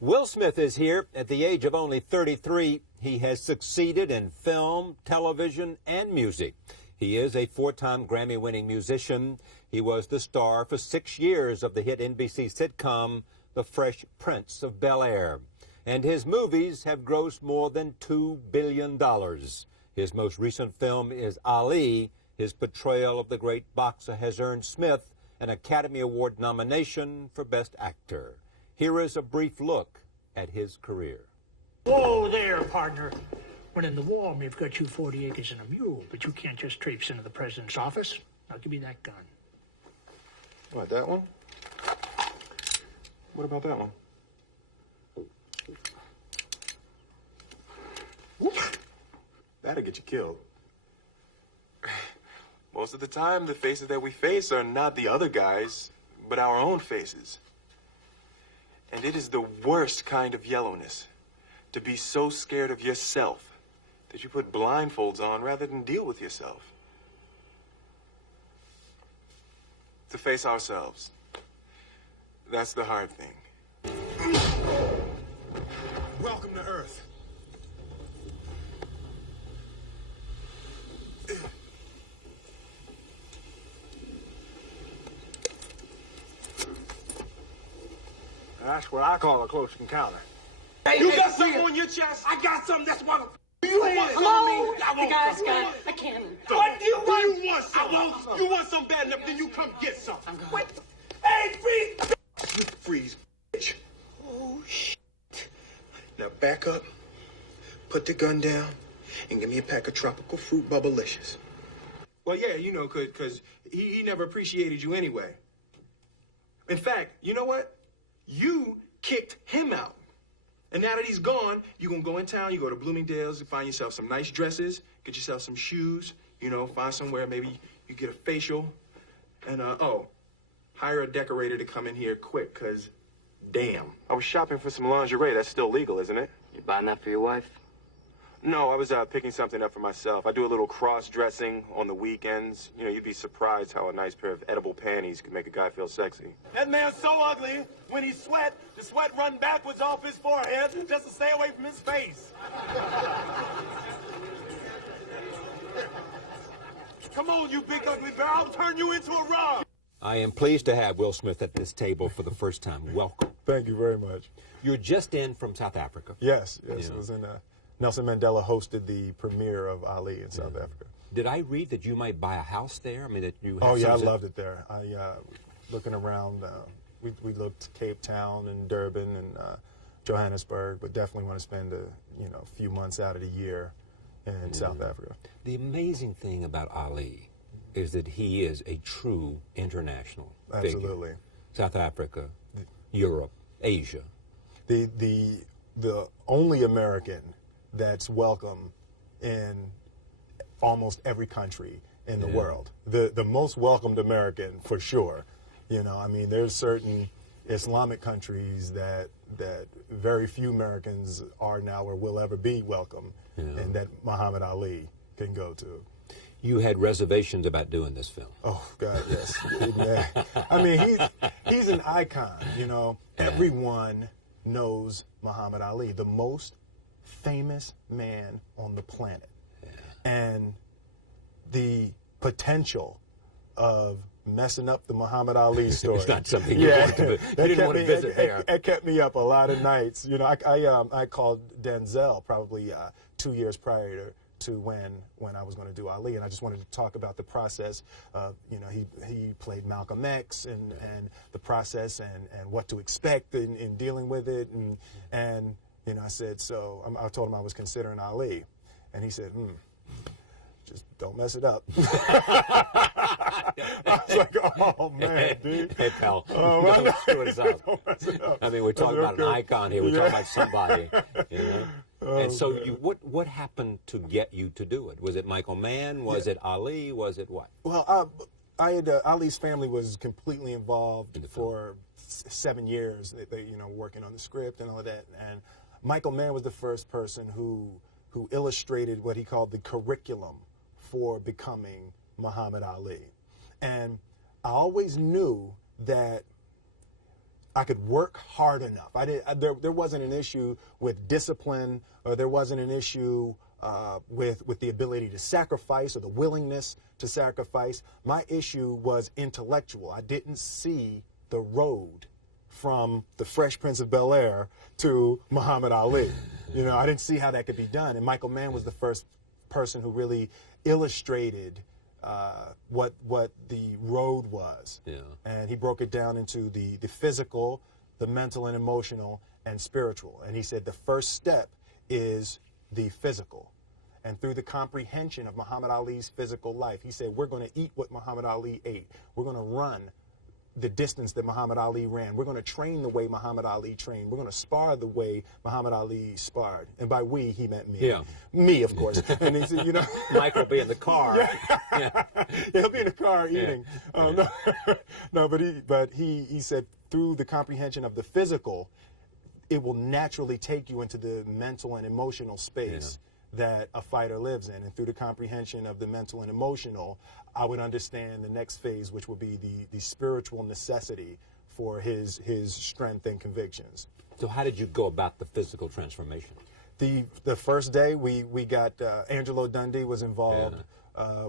Will Smith is here. At the age of only 33, he has succeeded in film, television, and music. He is a four-time Grammy-winning musician. He was the star for 6 years of the hit NBC sitcom, The Fresh Prince of Bel-Air. And his movies have grossed more than $2 billion. His most recent film is Ali. His portrayal of the great boxer has earned Smith an Academy Award nomination for Best Actor. Here is a brief look at his career. Whoa there, partner. When in the war, we've got you 40 acres and a mule, but you can't just traipse into the president's office. Now give me that gun. What, that one? What about that one? Whoop. That'll get you killed. Most of the time, the faces that we face are not the other guys, but our own faces. And it is the worst kind of yellowness, to be so scared of yourself that you put blindfolds on rather than deal with yourself. To face ourselves. That's the hard thing. Welcome to Earth. That's what I call a close encounter. Hey, you got something on your chest? I got something. That's what you want. Hello? I The want guy's some. got a cannon. What do you want? You want some? You want some bad enough? Then you come get some. Wait. Hey, freeze! You freeze, bitch. Oh shit! Now back up. Put the gun down, and give me a pack of tropical fruit bubblicious. Well, yeah, you know, cause he never appreciated you anyway. In fact, you know what? You kicked him out. And now that he's gone, you're going to go in town, you go to Bloomingdale's, you find yourself some nice dresses, get yourself some shoes, you know, find somewhere, maybe you get a facial. And, hire a decorator to come in here quick, because, damn. I was shopping for some lingerie. That's still legal, isn't it? You buying that for your wife? No, I was picking something up for myself. I do a little cross-dressing on the weekends. You know, you'd be surprised how a nice pair of edible panties could make a guy feel sexy. That man's so ugly, when he sweat, the sweat run backwards off his forehead just to stay away from his face. Come on, you big ugly bear, I'll turn you into a rug. I am pleased to have Will Smith at this table for the first time. Welcome. Thank you very much. You're just in from South Africa. Yes, Yeah. it was in Nelson Mandela hosted the premiere of Ali in South Africa. Did I read that you might buy a house there? I mean, that you have Oh, yeah, I some- loved it there. Looking around, we looked Cape Town and Durban and Johannesburg, but definitely want to spend a few months out of the year in South Africa. The amazing thing about Ali is that he is a true international figure. Absolutely. South Africa, Europe, Asia. The only American that's welcome in almost every country in the world. The most welcomed American, for sure. You know, I mean, there's certain Islamic countries that very few Americans are now or will ever be welcome, and that Muhammad Ali can go to. You had reservations about doing this film. Oh, God, yes. I mean, he's an icon, you know. Everyone knows Muhammad Ali, the most famous man on the planet. And the potential of messing up the Muhammad Ali story. It's not something you didn't want to visit there. It kept me up a lot of nights. You know, I called Denzel probably 2 years prior to when I was going to do Ali, and I just wanted to talk about the process of, he played Malcolm X and the process and what to expect in dealing with it, and I said, I told him I was considering Ali, and he said, just don't mess it up. I was like, oh, man, dude. Hey, pal, Don't screw this up. mess it up. I mean, we're talking about an icon here. We're talking about somebody, you know? And so what happened to get you to do it? Was it Michael Mann? Was it Ali? Was it what? Well, Ali's family was completely involved for 7 years. They working on the script and all of that. And Michael Mann was the first person who illustrated what he called the curriculum for becoming Muhammad Ali. And I always knew that I could work hard enough. There wasn't an issue with discipline, or there wasn't an issue with the ability to sacrifice or the willingness to sacrifice. My issue was intellectual. I didn't see the road from the Fresh Prince of Bel-Air to Muhammad Ali. You know, I didn't see how that could be done. And Michael Mann was the first person who really illustrated what the road was. Yeah. And he broke it down into the physical, the mental and emotional, and spiritual. And he said the first step is the physical. And through the comprehension of Muhammad Ali's physical life, he said, we're going to eat what Muhammad Ali ate. We're going to run the distance that Muhammad Ali ran. We're going to train the way Muhammad Ali trained. We're going to spar the way Muhammad Ali sparred. And by we, he meant me. Yeah. Me, of course. And he said, you know. Mike will be in the car. Yeah. He'll be in the car eating. Yeah. No, but he said through the comprehension of the physical, it will naturally take you into the mental and emotional space that a fighter lives in. And through the comprehension of the mental and emotional, I would understand the next phase, which would be the spiritual necessity for his strength and convictions. So how did you go about the physical transformation? The first day we got Angelo Dundee was involved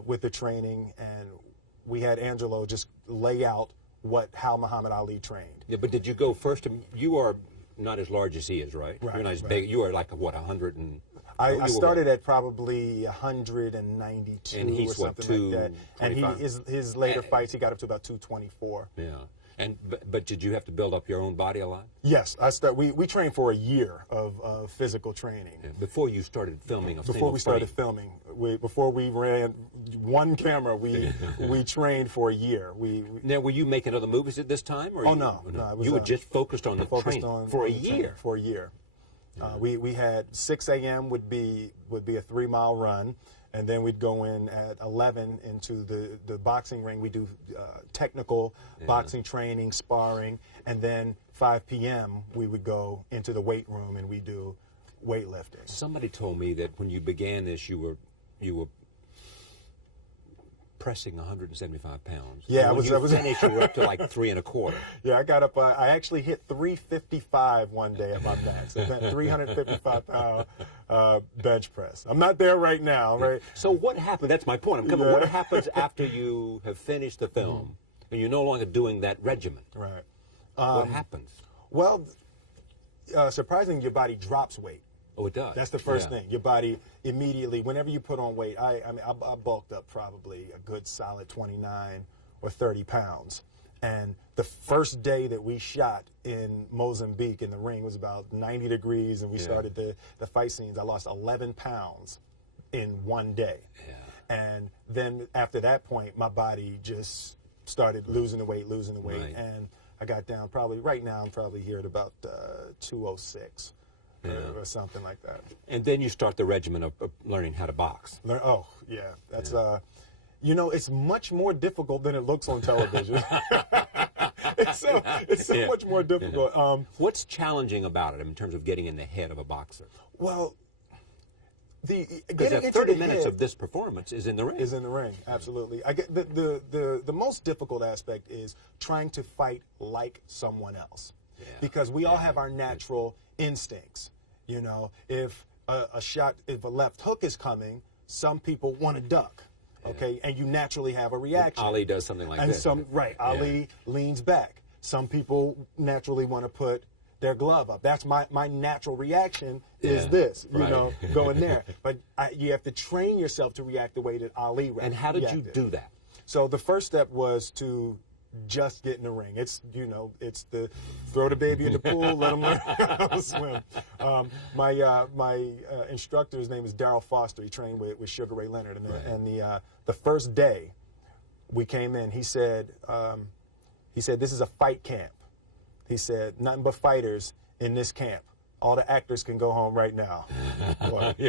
with the training, and we had Angelo just lay out how Muhammad Ali trained. Yeah, but did you go first? You are not as large as he is, right? Right, You're not as right. big. You are like, what, 100 and... I started at probably 192 and he's or something what, like that. And his later fights, he got up to about 224. Yeah. And but did you have to build up your own body a lot? Yes, we trained for a year of physical training. Yeah. Before you started filming a Before we started filming, before we ran one camera, we trained for a year. Now, were you making other movies at this time? Or no. It was, you were just focused on the training for a year. For a year. We had 6 a.m. would be a 3-mile run, and then we'd go in at 11 into the boxing ring. We do technical boxing training, sparring, and then 5 p.m. we would go into the weight room and we do weightlifting. Somebody told me that when you began this, you were pressing 175 pounds. Yeah, when you finished, you were up to like 3 1/4. Yeah, I got up. I actually hit 355 one day at my max. It's that 355-pound bench press. I'm not there right now, right? So what happened? That's my point. I'm coming. What happens after you have finished the film and you're no longer doing that regimen? Right. What happens? Well, surprisingly, your body drops weight. Oh, it does. That's the first thing. Your body immediately, whenever you put on weight, I bulked up probably a good solid 29 or 30 pounds. And the first day that we shot in Mozambique in the ring was about 90 degrees, and we started the fight scenes. I lost 11 pounds in one day. Yeah. And then after that point, my body just started losing the weight. Right. And I got down right now I'm probably here at about 206. Or something like that. And then you start the regimen of learning how to box. That's it's much more difficult than it looks on television. it's so much more difficult. Yeah. What's challenging about it in terms of getting in the head of a boxer? Well, because 30 minutes of this performance is in the ring. Is in the ring, absolutely. I get the most difficult aspect is trying to fight like someone else, because we all have our natural instincts. You know, if a left hook is coming, some people want to duck, okay, and you naturally have a reaction. Ali does something like this. Ali leans back. Some people naturally want to put their glove up. That's my natural reaction is this, you know, going there. But you have to train yourself to react the way that Ali reacted. And how did you do that? So the first step was to just get in the ring. It's the throw the baby in the pool, let him learn how to swim. My instructor's name is Darryl Foster. He trained with Sugar Ray Leonard, and the first day we came in, he said this is a fight camp. He said nothing but fighters in this camp. All the actors can go home right now.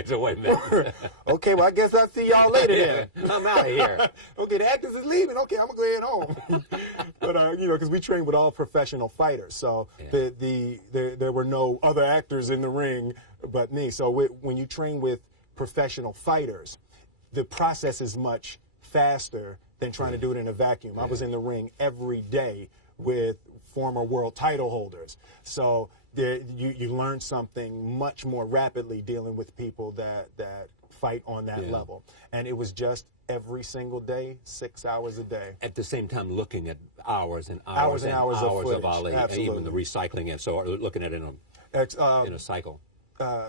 So wait a minute. Okay, well, I guess I'll see y'all later then. I'm out of here. Okay, the actors is leaving. Okay, I'm going to go home. But, because we train with all professional fighters. So there were no other actors in the ring but me. So when you train with professional fighters, the process is much faster than trying to do it in a vacuum. I was in the ring every day with former world title holders. So you learn something much more rapidly dealing with people that fight on that level. And it was just every single day, 6 hours a day. At the same time, looking at hours and hours of footage. Ali, and even the recycling it. So looking at it in a cycle.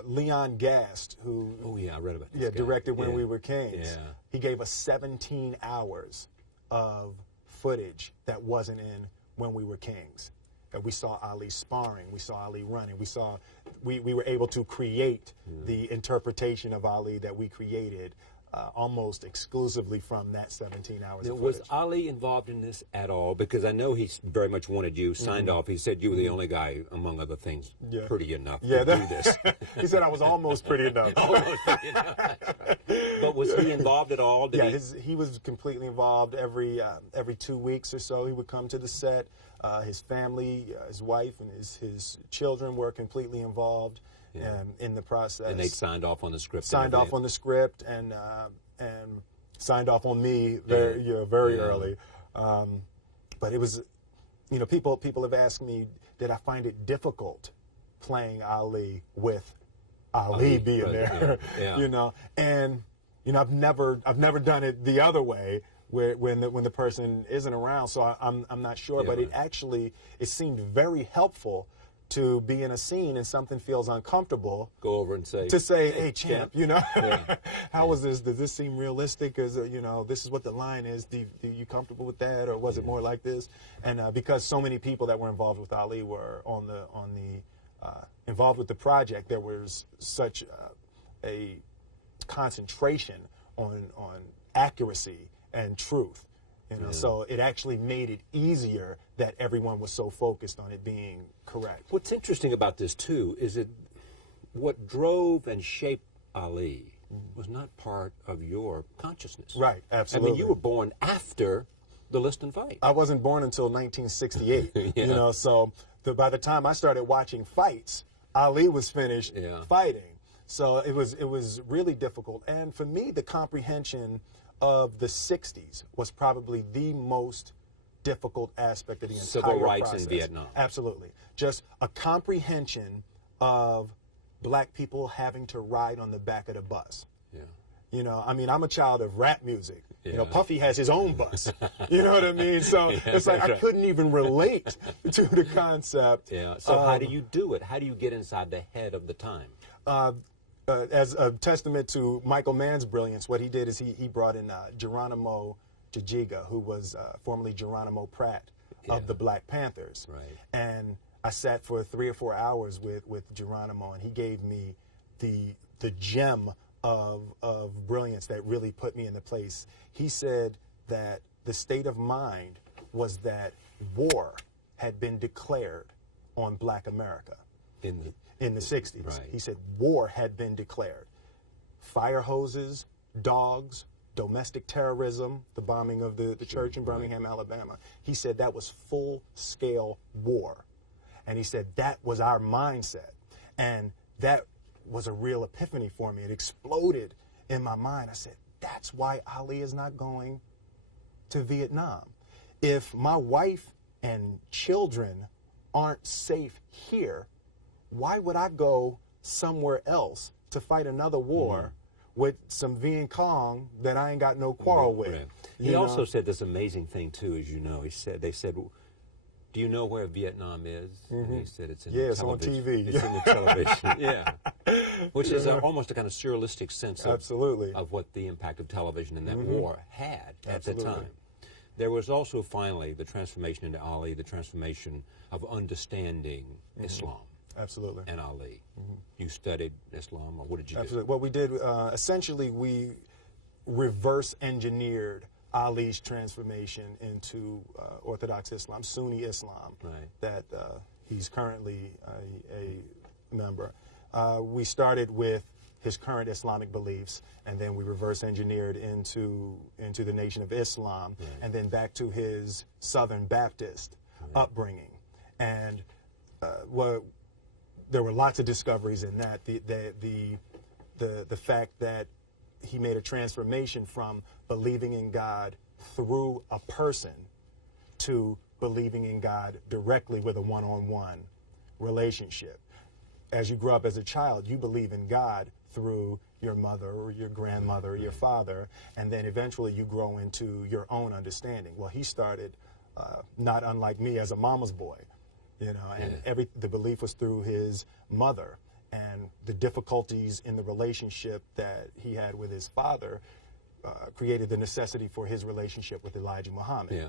Leon Gast, who I read about this guy. directed When We Were Kings. Yeah. He gave us 17 hours of footage that wasn't in When We Were Kings. And we saw Ali sparring, we saw Ali running, we were able to create the interpretation of Ali that we created almost exclusively from that 17 hours of Was footage. Ali involved in this at all? Because I know he very much wanted you signed off. He said you were the only guy, among other things, pretty enough to do this. He said I was almost pretty enough. Almost pretty enough. But was he involved at all? He was completely involved. Every 2 weeks or so, he would come to the set. His family, his wife, and his children were completely involved in the process. And they signed off on the script. Signed off on the script and signed off on me very early. But it was, people have asked me, did I find it difficult playing Ali with Ali being there? And I've never done it the other way, when the person isn't around, so I'm not sure. But it seemed very helpful to be in a scene and something feels uncomfortable. Go over and say, hey, champ, how was this? Does this seem realistic? Is this is what the line is? Do you comfortable with that, or was it more like this? And because so many people that were involved with Ali were involved with the project, there was such a concentration on accuracy and truth, so it actually made it easier that everyone was so focused on it being correct. What's interesting about this too is what drove and shaped Ali was not part of your consciousness. Right, absolutely. I mean, you were born after the List and Fight. I wasn't born until 1968. So by the time I started watching fights, Ali was finished fighting. So it was really difficult, and for me, the comprehension of the 60s was probably the most difficult aspect of the entire Civil rights process. in Vietnam. Absolutely. Just a comprehension of black people having to ride on the back of the bus. I'm a child of rap music. Puffy has his own bus. You know what I mean? So it's like I couldn't even relate to the concept. So how do you do it? How do you get inside the head of the time? As a testament to Michael Mann's brilliance, what he did is he brought in Geronimo Jajiga, who was formerly Geronimo Pratt of the Black Panthers. Right. And I sat for 3 or 4 hours with Geronimo, and he gave me the gem of brilliance that really put me in the place. He said that the state of mind was that war had been declared on Black America. In the 60s. Right. He said war had been declared. Fire hoses, dogs, domestic terrorism, the bombing of the church in Birmingham, Alabama. He said that was full-scale war. And he said that was our mindset. And that was a real epiphany for me. It exploded in my mind. I said, that's why Ali is not going to Vietnam. If my wife and children aren't safe here, why would I go somewhere else to fight another war with some Viet Cong that I ain't got no quarrel with? Right. He also said this amazing thing too, as you know. They said, do you know where Vietnam is? And he said it's in the it's on television. TV. It's in the television. Which is almost a kind of surrealistic sense of what the impact of television in that war had at the time. There was also finally the transformation into Ali, the transformation of understanding Islam. Absolutely. And Ali. You studied Islam, or what did you do? What we did, essentially, we reverse engineered Ali's transformation into Orthodox Islam, Sunni Islam, that he's currently a member. We started with his current Islamic beliefs, and then we reverse engineered into the Nation of Islam, and then back to his Southern Baptist upbringing. And there were lots of discoveries in that. The fact that he made a transformation from believing in God through a person to believing in God directly with a one-on-one relationship. As you grow up as a child, you believe in God through your mother or your grandmother or your father, and then eventually you grow into your own understanding. Well, he started not unlike me as a mama's boy, you know, and the belief was through his mother, and the difficulties in the relationship that he had with his father created the necessity for his relationship with Elijah Muhammad. Yeah.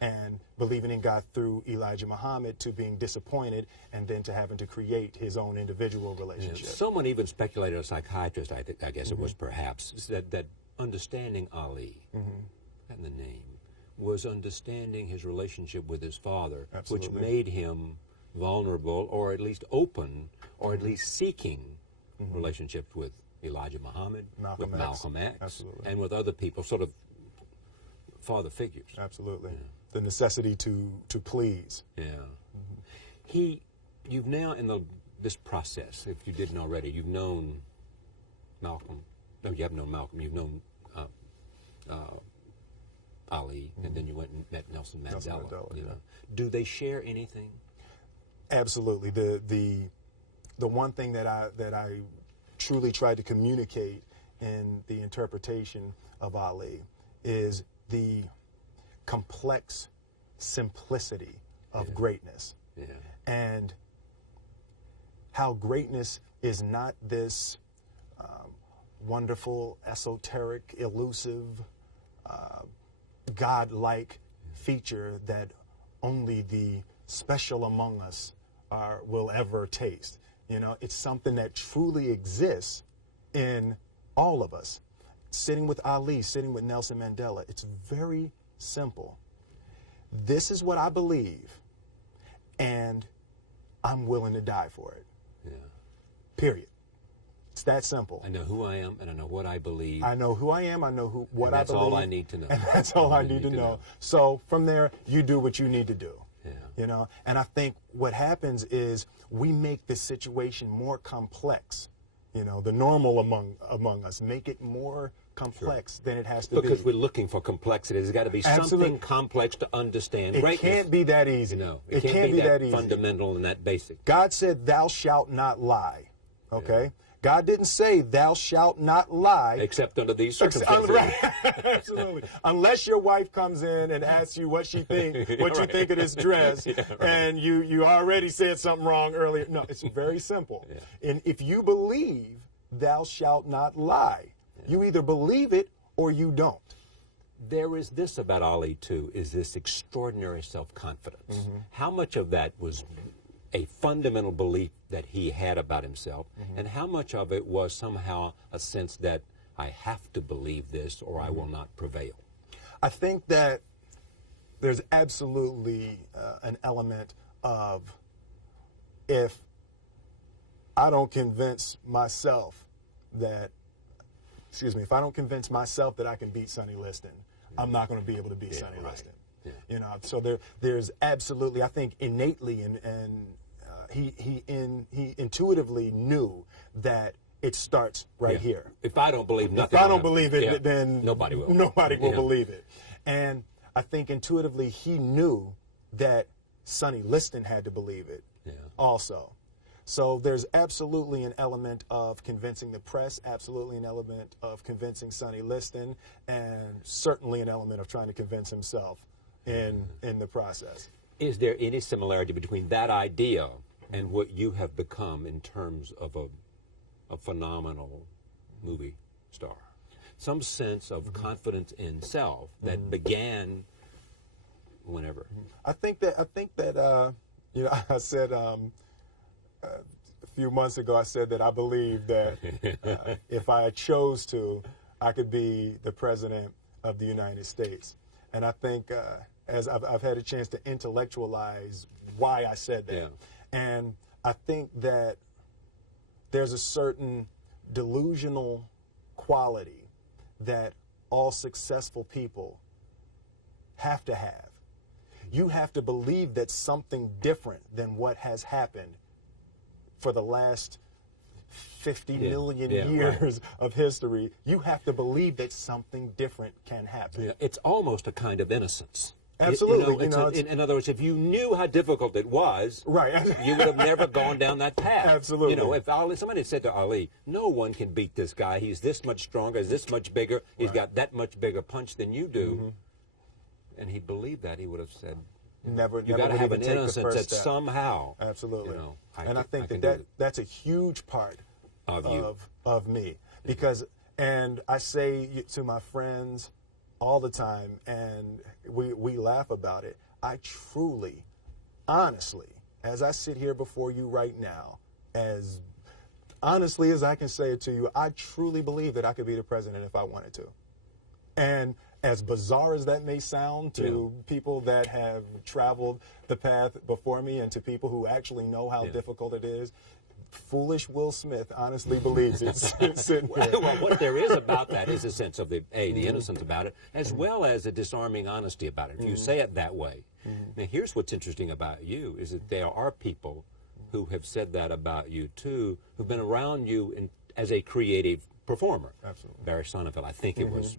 And believing in God through Elijah Muhammad to being disappointed and then to having to create his own individual relationship. Someone even speculated, a psychiatrist, I guess it was perhaps, that understanding Ali, and the name, was understanding his relationship with his father, Absolutely. which made him vulnerable, or at least open, or at least seeking relationships with Elijah Muhammad, Malcolm with X. Malcolm X, Absolutely. and with other people, sort of father figures. Absolutely. The necessity to please. Yeah. You've now, in this process, if you didn't already, you've known Malcolm. No, you haven't known Malcolm. You've known Ali, and then you went and met Nelson Mandela. Nelson Mandela, You know. Do they share anything? Absolutely. The one thing that I truly tried to communicate in the interpretation of Ali is the complex simplicity of greatness. Yeah. And how greatness is not this wonderful, esoteric, elusive, God-like feature that only the special among us will ever taste. You know, it's something that truly exists in all of us. Sitting with Ali, sitting with Nelson Mandela, it's very simple. This is what I believe, and I'm willing to die for it. Yeah. Period. It's that simple. I know who I am, and I know what I believe. I know who I am, I know what and I that's believe. all I need to know. And that's all I need to know. So from there, you do what you need to do. Yeah. You know, and I think what happens is we make the situation more complex. You know, the normal among us make it more complex than it has to be. Because we're looking for complexity. There's got to be something complex to understand. It can't be that easy. No, it can't be that easy. Fundamental and that basic. God said, "Thou shalt not lie." Okay. Yeah. God didn't say, "Thou shalt not lie," except under these circumstances. Right. Absolutely. Unless your wife comes in and asks you what you think think of this dress, and you already said something wrong earlier. No, it's very simple. Yeah. And if you believe, "Thou shalt not lie," you either believe it or you don't. There is this about Ali too: is this extraordinary self-confidence. How much of that was a fundamental belief that he had about himself, and how much of it was somehow a sense that I have to believe this or I will not prevail? I think that there's absolutely an element of, if I don't convince myself that, if I don't convince myself that I can beat Sonny Liston, I'm not going to be able to beat Sonny Liston. Yeah. You know, so there's absolutely, I think, innately, and he intuitively knew that it starts right here. If I don't believe nothing, if I don't believe it, then nobody will. Nobody will believe it. And I think intuitively he knew that Sonny Liston had to believe it also. So there's absolutely an element of convincing the press, absolutely an element of convincing Sonny Liston, and certainly an element of trying to convince himself in the process. Is there any similarity between that idea and what you have become in terms of a phenomenal movie star? Some sense of confidence in self that began whenever. I think that you know, I said a few months ago, I said that I believe that if I chose to, I could be the president of the United States. And I think as I've had a chance to intellectualize why I said that. Yeah. And I think that there's a certain delusional quality that all successful people have to have. You have to believe that something different than what has happened for the last 50 million years of history. You have to believe that something different can happen. Yeah. It's almost a kind of innocence. Absolutely. In other words, if you knew how difficult it was, right, you would have never gone down that path. Absolutely. If somebody had said to Ali, no one can beat this guy. He's this much stronger, he's this much bigger, he's got that much bigger punch than you do, and he believed that, he would have said, you got to have an innocence that somehow. Absolutely. I think that's a huge part of me, because, and I say to my friends all the time, and we laugh about it, I truly, honestly, as I sit here before you right now, as honestly as I can say it to you, I truly believe that I could be the president if I wanted to. And as bizarre as that may sound to people that have traveled the path before me, and to people who actually know how difficult it is, foolish Will Smith honestly believes it's sitting here. Well, what there is about that is a sense of the innocence about it, as well as a disarming honesty about it, if you say it that way. Now, here's what's interesting about you, is that there are people who have said that about you, too, who've been around you as a creative performer. Absolutely. Barry Sonnenfeld, I think it was,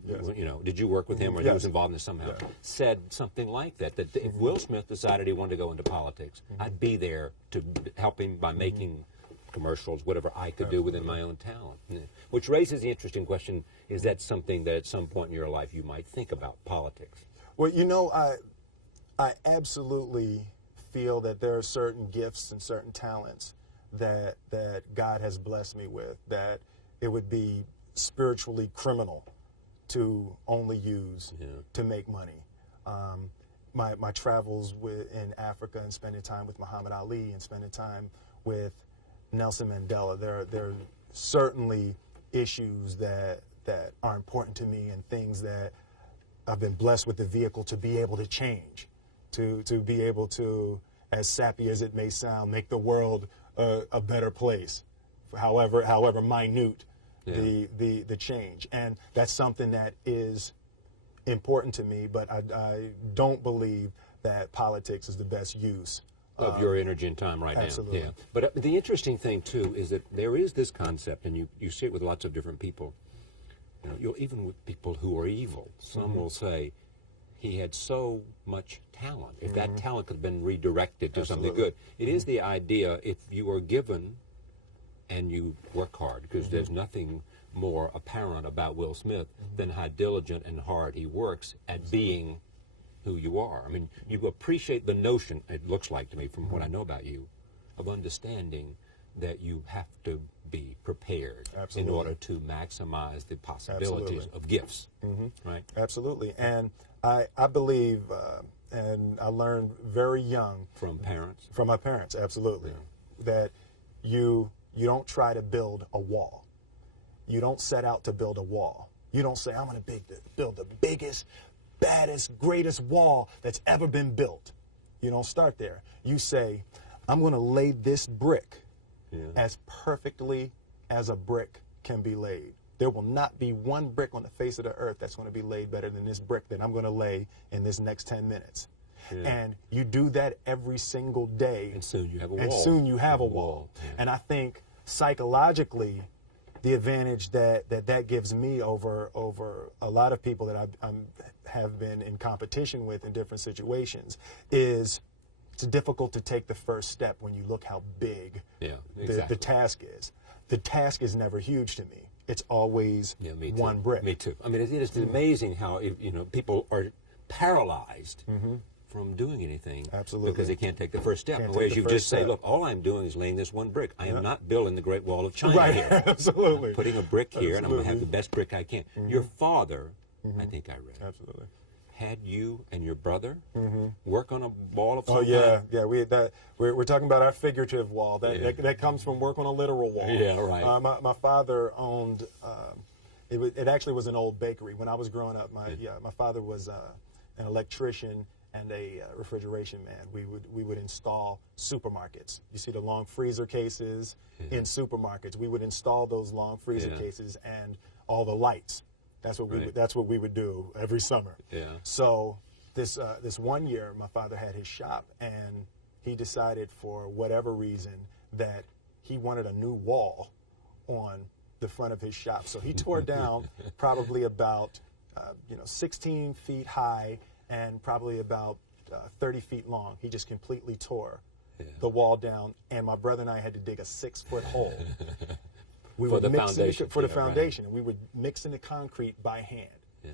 did you work with him, or he was involved in this somehow, said something like that if Will Smith decided he wanted to go into politics, I'd be there to help him by making commercials, whatever I could do within my own talent. Which raises the interesting question, is that something that at some point in your life you might think about, politics? Well, I absolutely feel that there are certain gifts and certain talents that God has blessed me with, that it would be spiritually criminal to only use to make money. My travels in Africa, and spending time with Muhammad Ali, and spending time with Nelson Mandela, there are certainly issues that are important to me, and things that I've been blessed with the vehicle to be able to change, to be able to, as sappy as it may sound, make the world a better place, however minute the change. And that's something that is important to me, but I don't believe that politics is the best use of your energy and time right absolutely. now. But the interesting thing, too, is that there is this concept, and you see it with lots of different people, even with people who are evil. Some will say, he had so much talent. If that talent could have been redirected to something good. It is the idea, if you are given and you work hard, because there's nothing more apparent about Will Smith than how diligent and hard he works at being who you are. I mean, you appreciate the notion, it looks like to me from what I know about you, of understanding that you have to be prepared in order to maximize the possibilities of gifts, right? Absolutely. And I believe, and I learned very young. From parents? From my parents, absolutely. That you don't try to build a wall. You don't set out to build a wall. You don't say, I'm going to build the biggest, baddest, greatest wall that's ever been built. You don't start there. You say, I'm going to lay this brick as perfectly as a brick can be laid. There will not be one brick on the face of the earth that's going to be laid better than this brick that I'm going to lay in this next 10 minutes. And you do that every single day. And soon you have a wall. And soon you have a wall. And I think psychologically, the advantage that gives me over a lot of people that I have been in competition with in different situations is it's difficult to take the first step when you look how big the task is. The task is never huge to me. It's always one brick. Me too. I mean, it is amazing how people are paralyzed from doing anything. Absolutely. Because they can't take the first step. Whereas you just say, look, all I'm doing is laying this one brick. I am not building the Great Wall of China here. Absolutely. I'm putting a brick here, and I'm going to have the best brick I can. Your father, I think I read, absolutely, had you and your brother work on a wall of some kind? Yeah. We're talking about our figurative wall. That comes from work on a literal wall. Yeah, right. My father owned. It actually was an old bakery when I was growing up. My father was an electrician and a refrigeration man. We would install supermarkets. You see the long freezer cases in supermarkets. We would install those long freezer cases and all the lights. That's what we would do every summer. Yeah. So this one year, my father had his shop, and he decided for whatever reason that he wanted a new wall on the front of his shop. So he tore down probably about 16 feet high and probably about 30 feet long. He just completely tore the wall down, and my brother and I had to dig a 6-foot hole. We for were the mixing foundation. for the Yeah, foundation. We were mixing the concrete by hand. Yeah.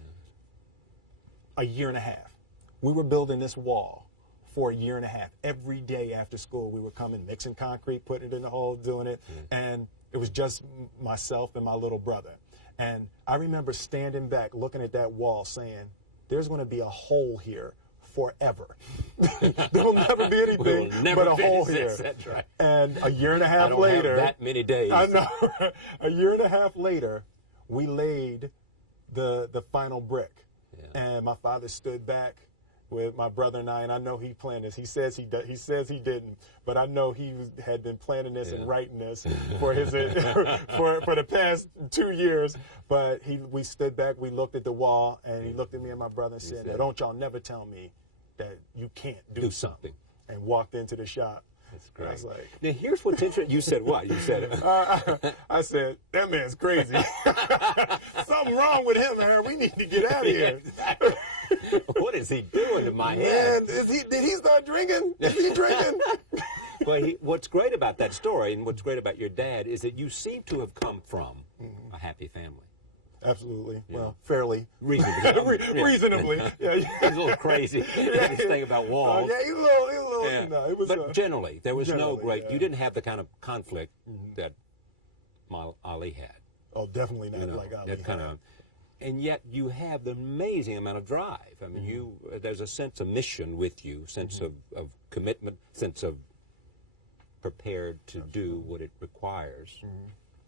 A year and a half. We were building this wall for a year and a half. Every day after school, we were coming, mixing concrete, putting it in the hole, doing it, and it was just myself and my little brother. And I remember standing back, looking at that wall, saying, "There's going to be a hole here forever. There will never be anything but a hole here." That's right. And a year and a half I don't later, have that many days. I know. A year and a half later, we laid the final brick, and my father stood back with my brother and I know he planned this. He says he didn't, but I know he had been planning this and writing this for his for the past 2 years. But we stood back, we looked at the wall, and he looked at me and my brother and said, "Now, don't y'all never tell me that you can't do something." And walked into the shop. That's great. I was like, now here's what's interesting. You said what? You said I said, "That man's crazy. Something wrong with him, man. We need to get out of here." Exactly. What is he doing to my head? Man, did he start drinking? Is he drinking? Well, what's great about that story and what's great about your dad is that you seem to have come from a happy family. Absolutely. Yeah. Well, fairly. Reasonably. Reasonably. Yeah. He's a little crazy. This thing about walls. Yeah, he's a little, Yeah. you know, it was, but generally, there was no generally, great, you didn't have the kind of conflict that Ali had. Oh, definitely not You know, like Ali that kind had. of, and yet you have the amazing amount of drive. I mean, there's a sense of mission with you, sense of commitment, sense of prepared to do what it requires,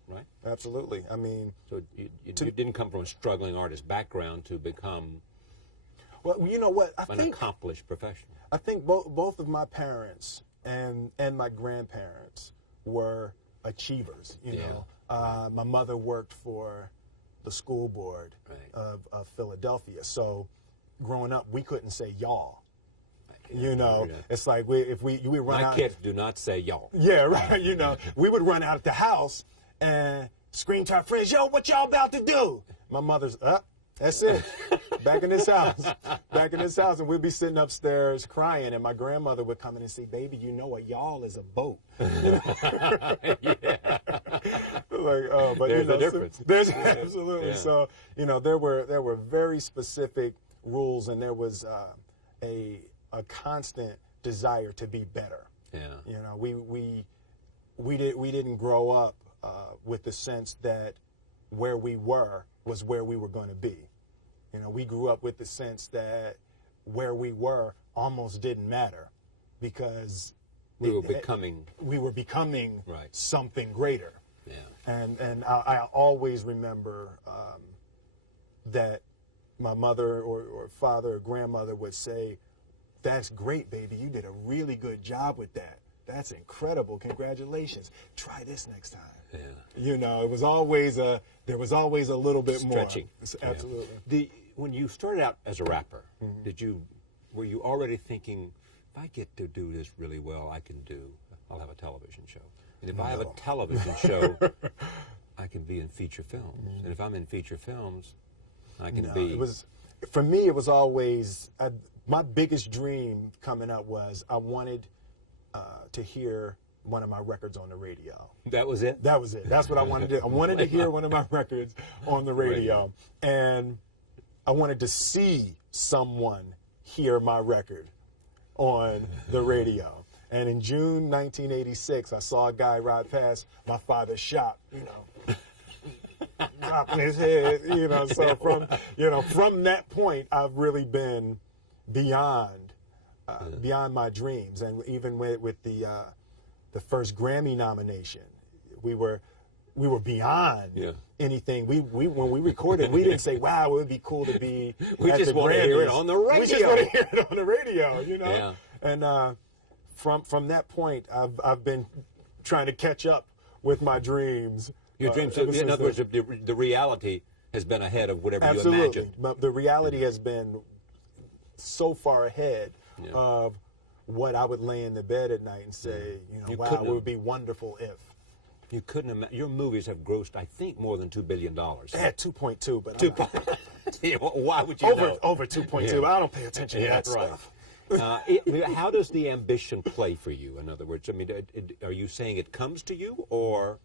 right? Absolutely. I mean, so you didn't come from a struggling artist background to become well, you know what? I an think accomplished professional. I think both of my parents and my grandparents were achievers. You know, my mother worked for the school board of Philadelphia, so growing up we couldn't say y'all. You know, it's like we run out. My kids do not say y'all. Yeah, right. You know, we would run out of the house and scream to our friends, "Yo, what y'all about to do?" My mother's up. That's it. Back in this house. Back in this house. And we'd be sitting upstairs crying, and my grandmother would come in and say, "Baby, you know a y'all is a boat." Like, oh, but there's you know, a difference. So, there's absolutely. Yeah. So, you know, there were very specific rules, and there was a constant desire to be better. Yeah. You know, we didn't grow up with the sense that where we were was where we were going to be. You know, we grew up with the sense that where we were almost didn't matter because we were becoming right. something greater. Yeah. And I always remember that my mother or father or grandmother would say, "That's great, baby. You did a really good job with that. That's incredible. Congratulations. Try this next time." Yeah. You know, there was always a little bit Stretching. more. Absolutely. When you started out as a rapper, were you already thinking, if I get to do this really well, I'll have a television show. And if I have a television show, I can be in feature films. And if I'm in feature films, I can be. For me, it was always, my biggest dream coming up was I wanted to hear one of my records on the radio. That was it? That was it. That's what I wanted to do. I wanted to hear one of my records on the radio. And I wanted to see someone hear my record on the radio. And in June 1986, I saw a guy ride past my father's shop, you know, dropping his head, you know. So from that point, I've really been beyond my dreams. And even with the first Grammy nomination, we were beyond anything. When we recorded, we didn't say, "Wow, it would be cool to be." We just want to hear it on the radio. We just want to hear it on the radio, you know. Yeah. And from that point, I've been trying to catch up with my dreams. Your dreams, in other words, the reality has been ahead of whatever you absolutely. imagined. But the reality has been so far ahead of what I would lay in the bed at night and say, wow, it would be wonderful if. You couldn't imagine. Your movies have grossed, I think, more than $2 billion. They had 2.2, but Why would you know? Over 2.2. I don't pay attention to that That's right. stuff. How does the ambition play for you? In other words, I mean, are you saying it comes to you, or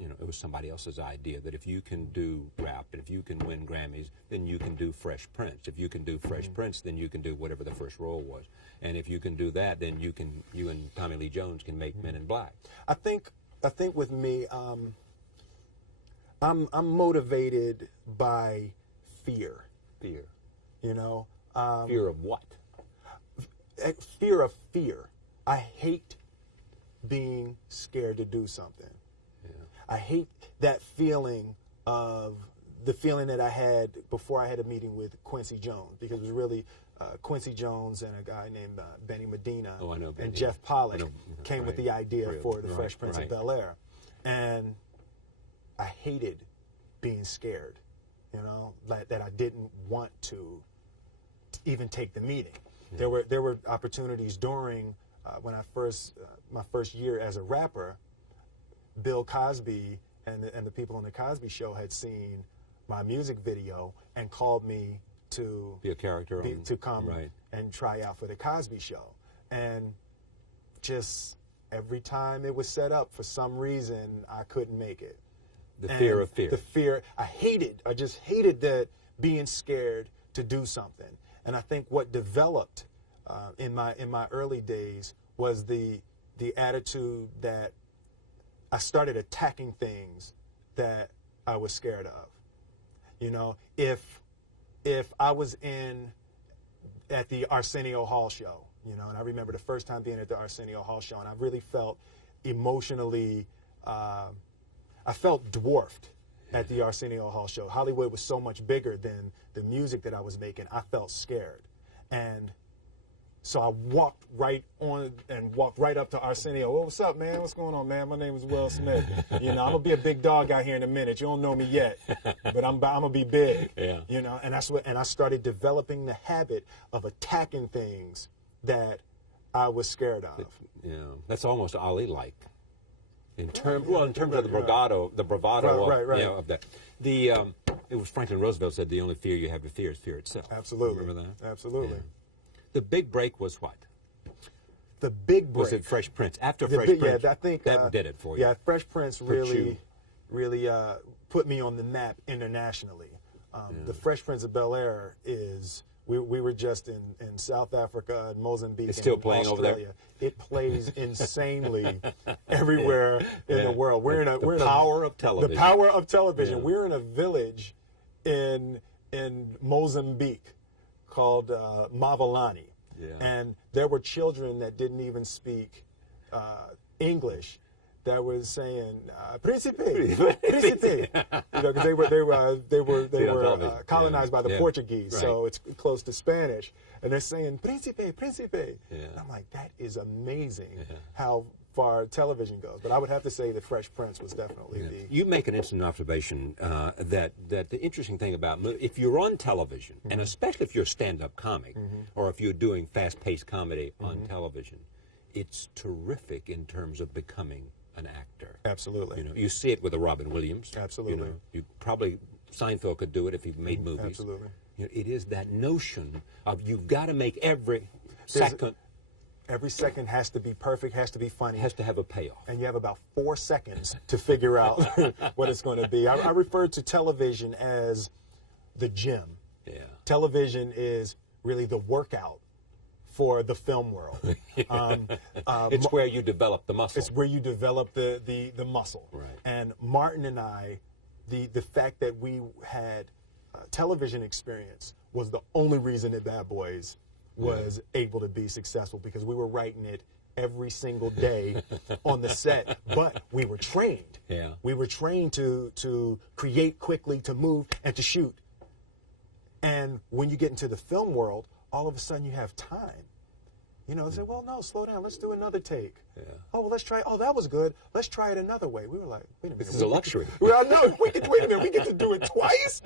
it was somebody else's idea that if you can do rap and if you can win Grammys, then you can do Fresh Prince. If you can do Fresh Prince, then you can do whatever the first role was. And if you can do that, then you and Tommy Lee Jones can make Men in Black. I think with me, I'm motivated by fear. Fear. Fear of what? Fear of fear. I hate being scared to do something. Yeah. I hate that feeling of the feeling that I had before I had a meeting with Quincy Jones, because it was really Quincy Jones and a guy named Benny Medina and Jeff Pollock came with the idea for the Fresh Prince of Bel-Air. And I hated being scared, that I didn't want to even take the meeting. Yeah. There were opportunities during when my first year as a rapper. Bill Cosby and the people on the Cosby Show had seen my music video and called me to be a character to come and try out for the Cosby Show. And just every time it was set up, for some reason I couldn't make it. The fear of fear. The fear. I just hated that, being scared to do something. And I think what developed in my early days was the attitude that I started attacking things that I was scared of. If I was at the Arsenio Hall show, and I remember the first time being at the Arsenio Hall show, and I really felt emotionally, I felt dwarfed at the Arsenio Hall show. Hollywood was so much bigger than the music that I was making. I felt scared. And so I walked right up to Arsenio. Oh, what's up, man? What's going on, man? My name is Will Smith. I'm going to be a big dog out here in a minute. You don't know me yet, but I'm going to be big. Yeah. And I started developing the habit of attacking things that I was scared of. Yeah. That's almost Ali-like. In terms of the bravado, of that. It was Franklin Roosevelt said, "The only fear you have to fear is fear itself." Absolutely. Remember that? Absolutely. Yeah. The big break was what? The big break was it Fresh Prince? After Fresh Prince, I think that did it for you. Yeah, Fresh Prince really put me on the map internationally. The Fresh Prince of Bel-Air is. We were just in South Africa and Mozambique. It's still and playing Australia. over there? It plays insanely everywhere in the world. The power of television. The power of television. Yeah. We're in a village in Mozambique called Mavalani. Yeah. And there were children that didn't even speak English that was saying "Príncipe, Príncipe," because they were colonized by the Portuguese, so it's close to Spanish, and they're saying "Príncipe, Príncipe." Yeah. And I'm like, that is amazing how far television goes. But I would have to say that Fresh Prince was definitely the. You make an interesting observation that the interesting thing about if you're on television, and especially if you're a stand-up comic, or if you're doing fast-paced comedy on television, it's terrific in terms of becoming an actor. Absolutely. You see it with a Robin Williams. Absolutely. You probably Seinfeld could do it if he made movies. Absolutely. It is that notion of you've got to make every second. Every second has to be perfect, has to be funny. Has to have a payoff. And you have about 4 seconds to figure out what it's going to be. I refer to television as the gym. Yeah. Television is really the workout for the film world. It's where you develop the muscle. It's where you develop the muscle. Right. And Martin and I, the fact that we had television experience was the only reason that Bad Boys was able to be successful, because we were writing it every single day on the set, but we were trained. Yeah. We were trained to create quickly, to move, and to shoot. And when you get into the film world, all of a sudden you have time. They say, well, no, slow down. Let's do another take. Yeah. Oh, well, let's try. Oh, that was good. Let's try it another way. We were like, wait a minute. This is a luxury. Well, no, wait a minute. We get to do it twice?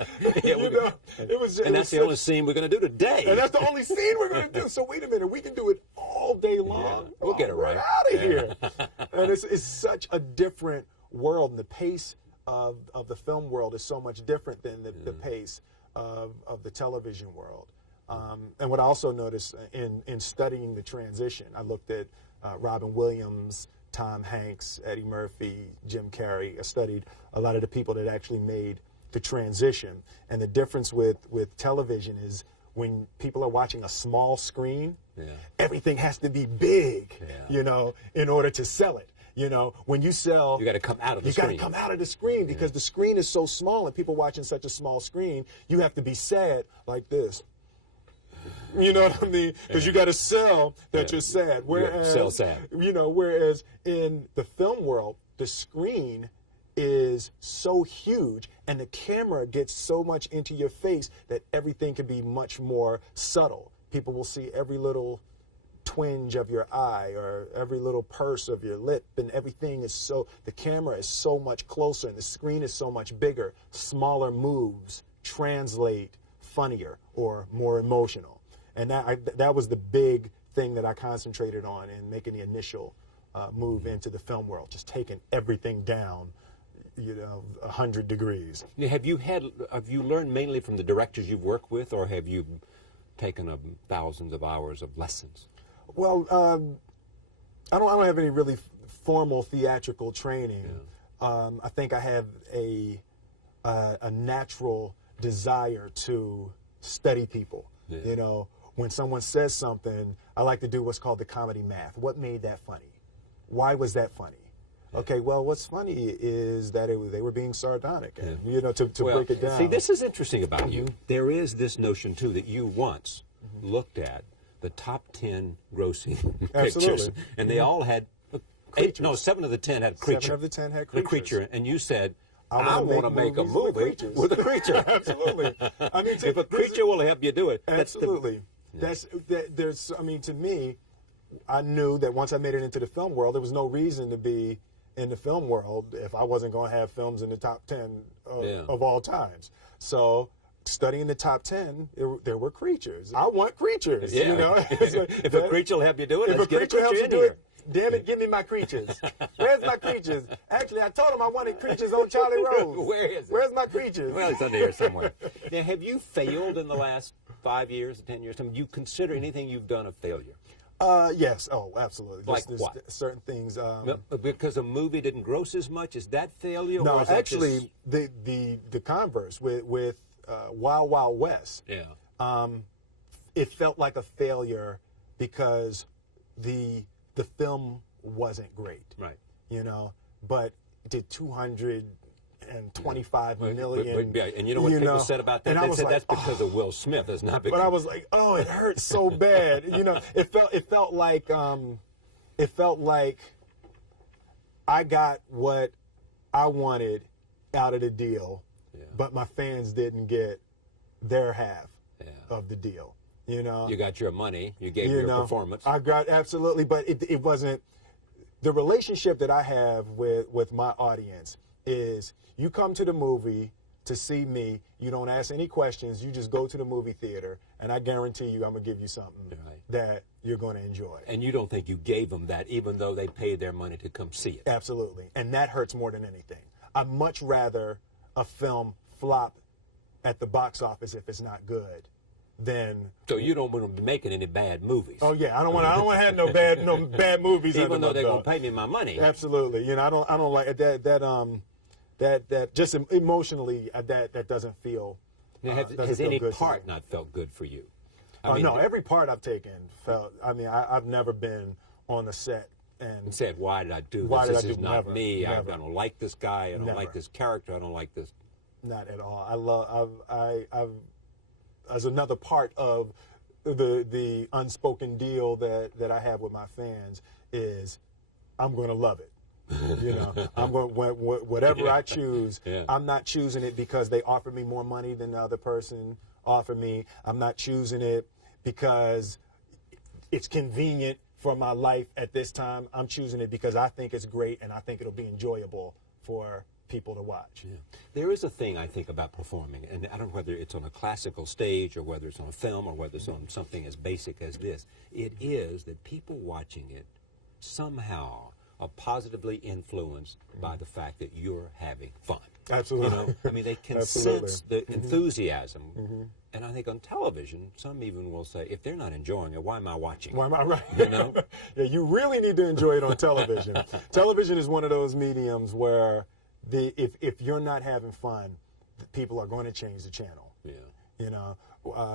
And that's the only scene we're going to do today. And that's the only scene we're going to do. So wait a minute. We can do it all day long. Yeah. We'll get it right. Out of here. And it's such a different world. And the pace of the film world is so much different than the pace of the television world. And what I also noticed in studying the transition, I looked at Robin Williams, Tom Hanks, Eddie Murphy, Jim Carrey. I studied a lot of the people that actually made the transition. And the difference with television is when people are watching a small screen, everything has to be big, you know, in order to sell it. You know, when you sell, you got to come out of the screen. You got to come out of the screen because the screen is so small, and people watching such a small screen, you have to be sad like this. You know what I mean? Because you got to sell that you're sad. Whereas, sell sad. You know, whereas in the film world, the screen is so huge and the camera gets so much into your face that everything can be much more subtle. People will see every little twinge of your eye or every little purse of your lip, and everything is so, the camera is so much closer and the screen is so much bigger. Smaller moves translate funnier or more emotional. And that was the big thing that I concentrated on in making the initial move into the film world, just taking everything down, you know, 100 degrees. Now, have you learned mainly from the directors you've worked with, or have you taken thousands of hours of lessons? Well, I don't have any really formal theatrical training. I think I have a natural desire to study people. You know, when someone says something, I like to do what's called the comedy math. What made that funny? Why was that funny? Okay, well, what's funny is that they were being sardonic, and you know, to break it down. See, this is interesting about you. There is this notion too that you once looked at the top 10 grossing pictures, and they all had 7 of the 10 had creature. 7 of the 10 had creatures. The creature, and you said, I want to make a movie with a creature. Absolutely. I mean, if a creature will help you do it. Absolutely. I mean, to me, I knew that once I made it into the film world, there was no reason to be in the film world if I wasn't going to have films in the top 10 of all times. So studying the top 10, there were creatures. I want creatures. You know? If a creature will help you do it, let's get a creature in here. Damn it, give me my creatures. Where's my creatures? Actually, I told him I wanted creatures on Charlie Rose. Where is it? Where's my creatures? Well, it's under here somewhere. Now, have you failed in the last 5 years, 10 years? Do you consider anything you've done a failure? Yes. Oh, absolutely. Like what? Certain things. Because a movie didn't gross as much. Is that failure? No, or is that actually, the converse with Wild Wild West. Yeah. It felt like a failure because the film wasn't great. Right. You know, but it did 225 million. And you know what people said about that? They said that's because of Will Smith. It's not because. But I was like, oh, it hurts so bad. You know, it felt like I got what I wanted out of the deal, but my fans didn't get their half of the deal. You know, you got your money, you gave your performance. I got absolutely, but it wasn't. The relationship that I have with my audience is you come to the movie to see me, you don't ask any questions, you just go to the movie theater, and I guarantee you I'm going to give you something that you're going to enjoy. And you don't think you gave them that even though they paid their money to come see it? Absolutely. And that hurts more than anything. I'd much rather a film flop at the box office if it's not good. So you don't want to be making any bad movies? Oh yeah, I don't want to have no bad movies. Even though they're going to pay me my money. Absolutely, you know, I don't like that just emotionally that doesn't feel. Now, has any part not felt good for you? No, every part I've taken felt. I mean, I've never been on the set and said, "Why did I do this? This is not me. I don't like this guy. I don't like this character. I don't like this." Not at all. I've as another part of the unspoken deal that I have with my fans is I'm going to love it. You know, I'm going whatever I choose. I'm not choosing it because they offer me more money than the other person offered me. I'm not choosing it because it's convenient for my life at this time. I'm choosing it because I think it's great and I think it'll be enjoyable for people to watch. Yeah. There is a thing I think about performing, and I don't know whether it's on a classical stage or whether it's on a film or whether it's on something as basic as this. It is that people watching it somehow are positively influenced by the fact that you're having fun. Absolutely. You know, I mean, they can Absolutely. sense the enthusiasm. And I think on television, some even will say, if they're not enjoying it, why am I watching? Why am I right? You know? Yeah, you really need to enjoy it on television. Television is one of those mediums where if you're not having fun, people are going to change the channel. Yeah. You know,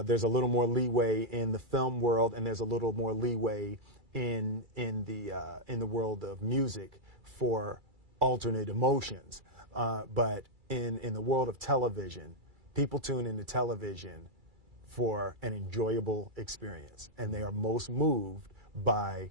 there's a little more leeway in the film world, and there's a little more leeway in the world of music for alternate emotions. But in the world of television, people tune into television for an enjoyable experience, and they are most moved by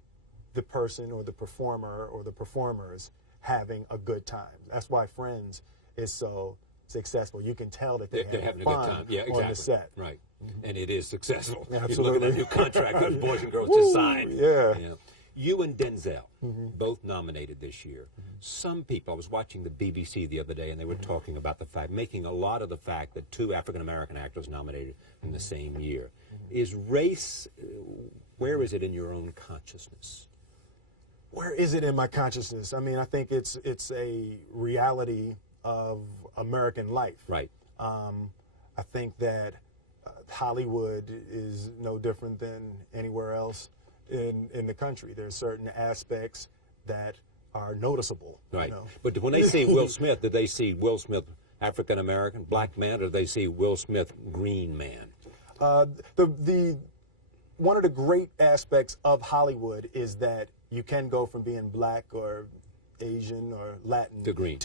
the person or the performer or the performers having a good time. That's why Friends is so successful. You can tell that they're having a fun good time. Yeah, exactly. on the set. Right. And it is successful. Absolutely. You look at that new contract those boys and girls Woo, just signed. yeah. You know. You and Denzel, both nominated this year. Some people, I was watching the BBC the other day, and they were talking about the fact, making a lot of the fact that two African-American actors nominated in the same year. Is race, where is it in your own consciousness? Where is it in my consciousness? I mean, I think it's a reality of American life. Right. I think that Hollywood is no different than anywhere else in the country. There's certain aspects that are noticeable. Right. You know? But when they see Will Smith, do they see Will Smith African American, black man, or do they see Will Smith green man? One of the great aspects of Hollywood is that you can go from being black or Asian or Latin to green.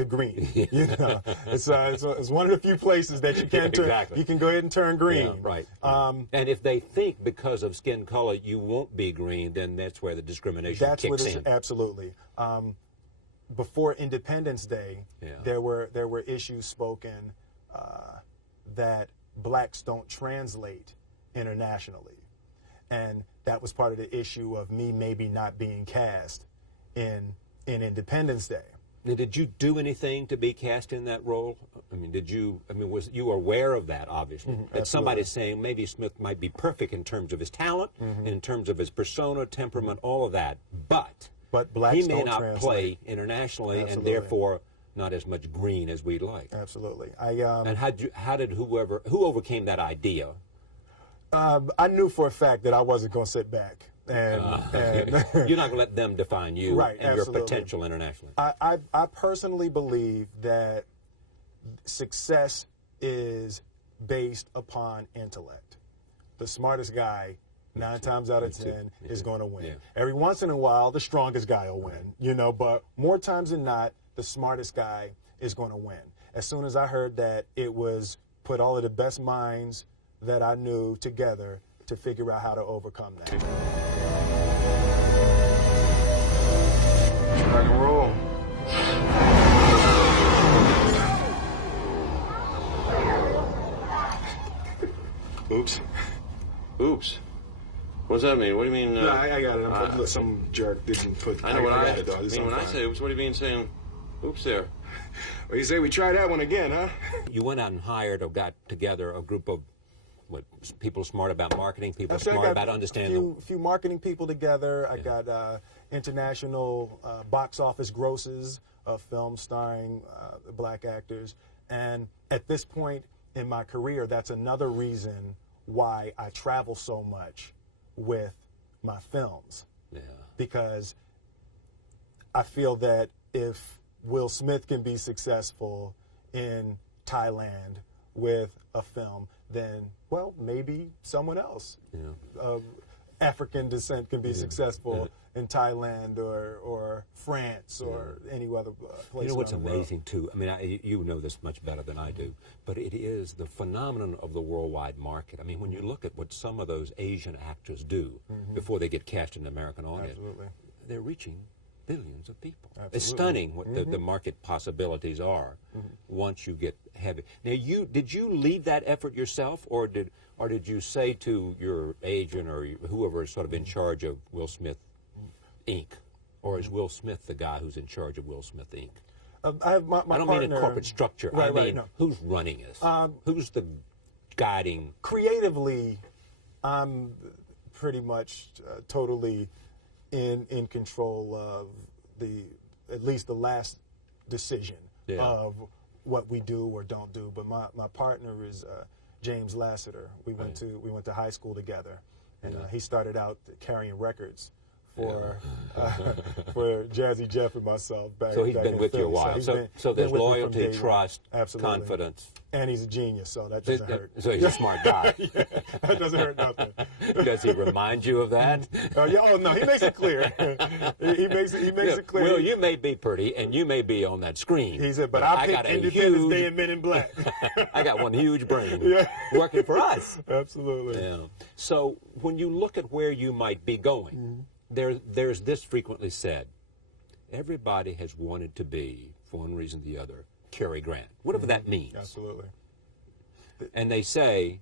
You know, it's one of the few places that you can turn. Exactly. You can go ahead and turn green. Yeah, right. And if they think because of skin color you won't be green, then that's where the discrimination kicks in. Absolutely. Before Independence Day, Yeah. there were issues spoken that blacks don't translate internationally, and that was part of the issue of me maybe not being cast in Independence Day. Now, did you do anything to be cast in that role? I mean, was you aware of that, obviously? That somebody's saying maybe Smith might be perfect in terms of his talent, in terms of his persona, temperament, all of that, but blacks he may don't not translate. play internationally, and Absolutely. therefore not as much green as we'd like. Absolutely. And who overcame that idea? I knew for a fact that I wasn't going to sit back. And You're not going to let them define you Right, and absolutely. your potential internationally. I personally believe that success is based upon intellect. The smartest guy, 9 times out of 10, is going to win. Yeah. Every once in a while, the strongest guy will win, you know, but more times than not, the smartest guy is going to win. As soon as I heard that, it was put all of the best minds that I knew together to figure out how to overcome that. Rock and roll. Oops. Oops. What's that mean? What do you mean? No, I got it. Some jerk didn't put. I know what I got it, though. This is when I fine. say oops, what do you mean saying oops there? Well, you say we try that one again, huh? You went out and hired or got together a group of people smart about marketing, people Actually, smart I got about understanding. a few marketing people together. I got international box office grosses of films starring black actors. And at this point in my career, that's another reason why I travel so much with my films. Yeah. Because I feel that if Will Smith can be successful in Thailand with a film, then, well, maybe someone else of African descent can be successful in Thailand or France or any other place. You know what's around the world. amazing, too? I mean, you know this much better than I do, but it is the phenomenon of the worldwide market. I mean, when you look at what some of those Asian actors do before they get cast in the American audience, Absolutely. they're reaching billions of people. Absolutely. It's stunning what the market possibilities are once you get heavy. Now, did you lead that effort yourself, or did you say to your agent or whoever is sort of in charge of Will Smith Inc., or is Will Smith the guy who's in charge of Will Smith Inc.? I have my I don't partner, mean in corporate structure. Right, I mean, right, no. who's running this? Who's the guiding? Creatively, I'm pretty much totally in control of at least the last decision of what we do or don't do. But my partner is James Lassiter. We went to high school together, and he started out carrying records for for Jazzy Jeff and myself back. So he's back been in with you a Philly. while. So, So there's loyalty, day trust, one. Absolutely. confidence. And he's a genius, so that doesn't hurt. So he's a smart guy. Yeah, that doesn't hurt nothing. Does he remind you of that? No, he makes it clear. he makes it clear. Well, you may be pretty, and you may be on that screen. He said, but I picked Independence Day and Men in Black. I got one huge brain Yeah. working for us. Absolutely. Yeah. So when you look at where you might be going, there's this frequently said: everybody has wanted to be, for one reason or the other, Cary Grant, whatever that means. Absolutely. And they say,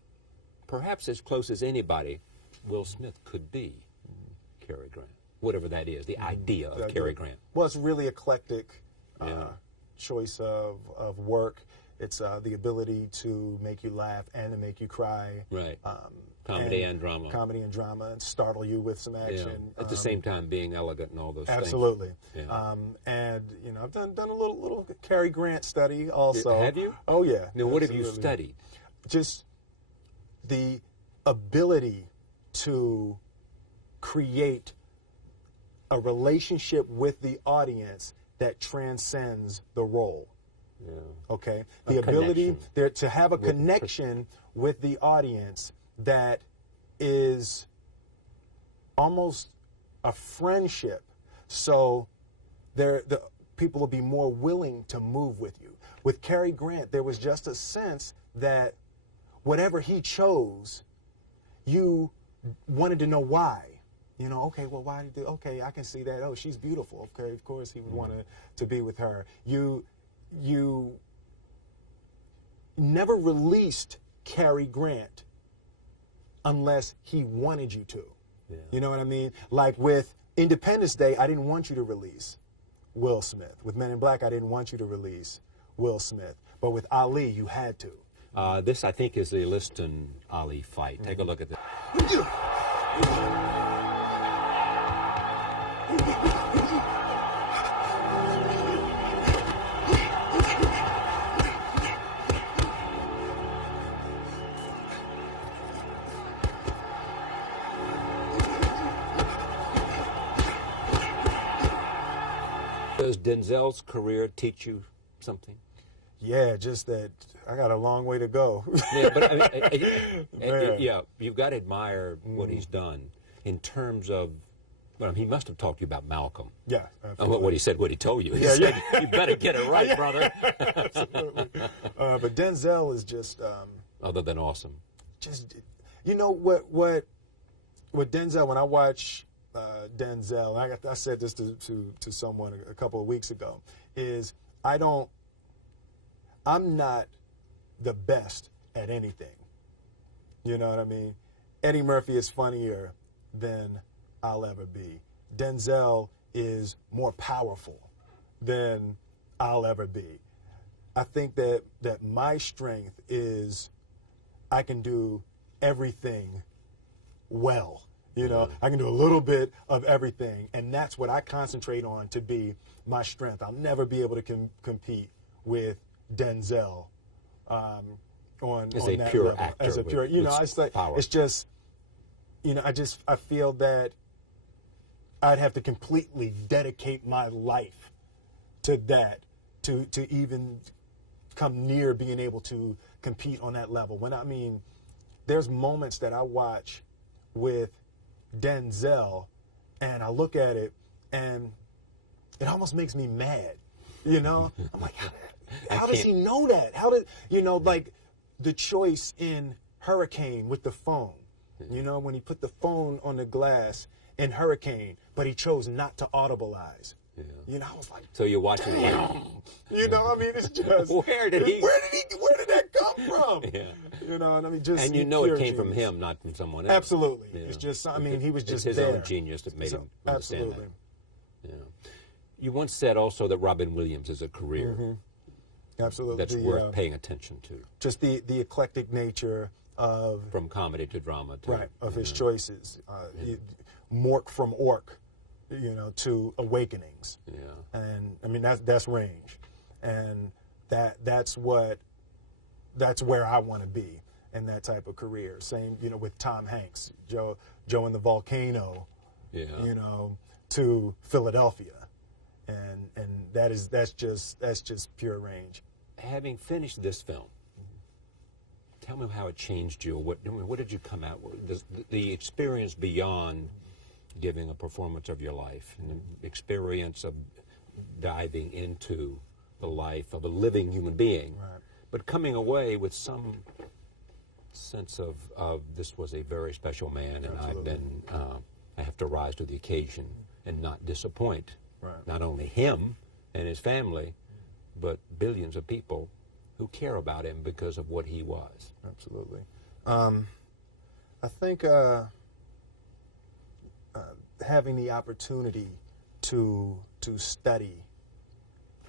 perhaps as close as anybody, Will Smith could be Cary Grant, whatever that is, the idea of Cary Grant. Well, it's really eclectic choice of work. It's the ability to make you laugh and to make you cry. Right. Comedy and drama. Comedy and drama, and startle you with some action. At the same time, being elegant and all those Absolutely. things. Yeah. And I've done a little Cary Grant study also. Have you? Oh yeah. Now, what have you Absolutely. studied? Just the ability to create a relationship with the audience that transcends the role. Yeah. Okay? The ability connection. there to have a connection with the audience that is almost a friendship. So the people will be more willing to move with you. With Cary Grant, there was just a sense that whatever he chose, you wanted to know why. Okay, well, why did okay, I can see that. Oh, she's beautiful. Okay, of course he would want to be with her. You never released Cary Grant unless he wanted you to. Yeah. You know what I mean? Like with Independence Day, I didn't want you to release Will Smith. With Men in Black, I didn't want you to release Will Smith. But with Ali, you had to. This, I think, is the Liston-Ali fight. Take a look at this. Does Denzel's career teach you something? Yeah, just that I got a long way to go. Yeah, but I mean, Man. you've got to admire what he's done in terms of. Well, he must have talked to you about Malcolm. Yeah, And absolutely. what he said, what he told you. He Yeah, said, you better get it right, brother. Absolutely. But Denzel is just Other than awesome. what Denzel, when I watch Denzel, I said this to someone a couple of weeks ago, is I'm not the best at anything. You know what I mean? Eddie Murphy is funnier than I'll ever be. Denzel is more powerful than I'll ever be. I think that my strength is I can do everything well. I can do a little bit of everything, and that's what I concentrate on to be my strength. I'll never be able to compete with Denzel on that pure level. actor As a pure, with power. It's just, I feel that I'd have to completely dedicate my life to that to even come near being able to compete on that level. There's moments that I watch with Denzel, and I look at it, and it almost makes me mad. I'm like, how does he know that? How did like the choice in Hurricane with the phone? When he put the phone on the glass in Hurricane, but he chose not to audibilize. Yeah. I was like, So you're watching it. it's just Where did that come from? Yeah. Just And pure it came from genius. him, not from someone else. Absolutely. Yeah. It's just, he was just it's his there. own genius that made him understand Absolutely. that. Yeah. You once said also that Robin Williams is a career Absolutely. that's worth paying attention to. Just the eclectic nature of From comedy to drama. To, his choices. Mork from Ork. you know, to awakenings. Yeah. And I mean, that's range. And that's where I want to be in that type of career. Same, you know, with Tom Hanks, Joe and the Volcano, Yeah. you know, to Philadelphia. And that's just pure range. Having finished this film, tell me how it changed you. What did you come out with? The experience beyond giving a performance of your life, and the experience of diving into the life of a living human being, Right. but coming away with some sense of this was a very special man, and Absolutely. I have to rise to the occasion and not disappoint Right. not only him and his family, but billions of people who care about him because of what he was. Absolutely. I think having the opportunity to study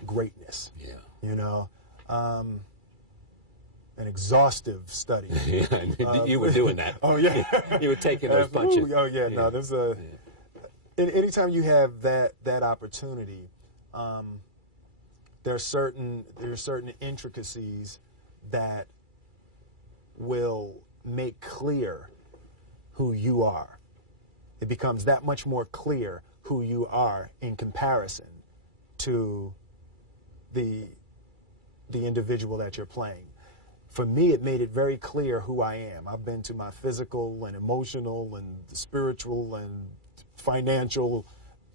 greatness, Yeah. you know, an exhaustive study. Yeah, you were doing that. Oh yeah, You were taking those Ooh, punches. oh yeah, no, there's a. Anytime you have that opportunity, there are certain intricacies that will make clear who you are. It becomes that much more clear who you are in comparison to the individual that you're playing. For me, it made it very clear who I am. I've been to my physical and emotional and spiritual and financial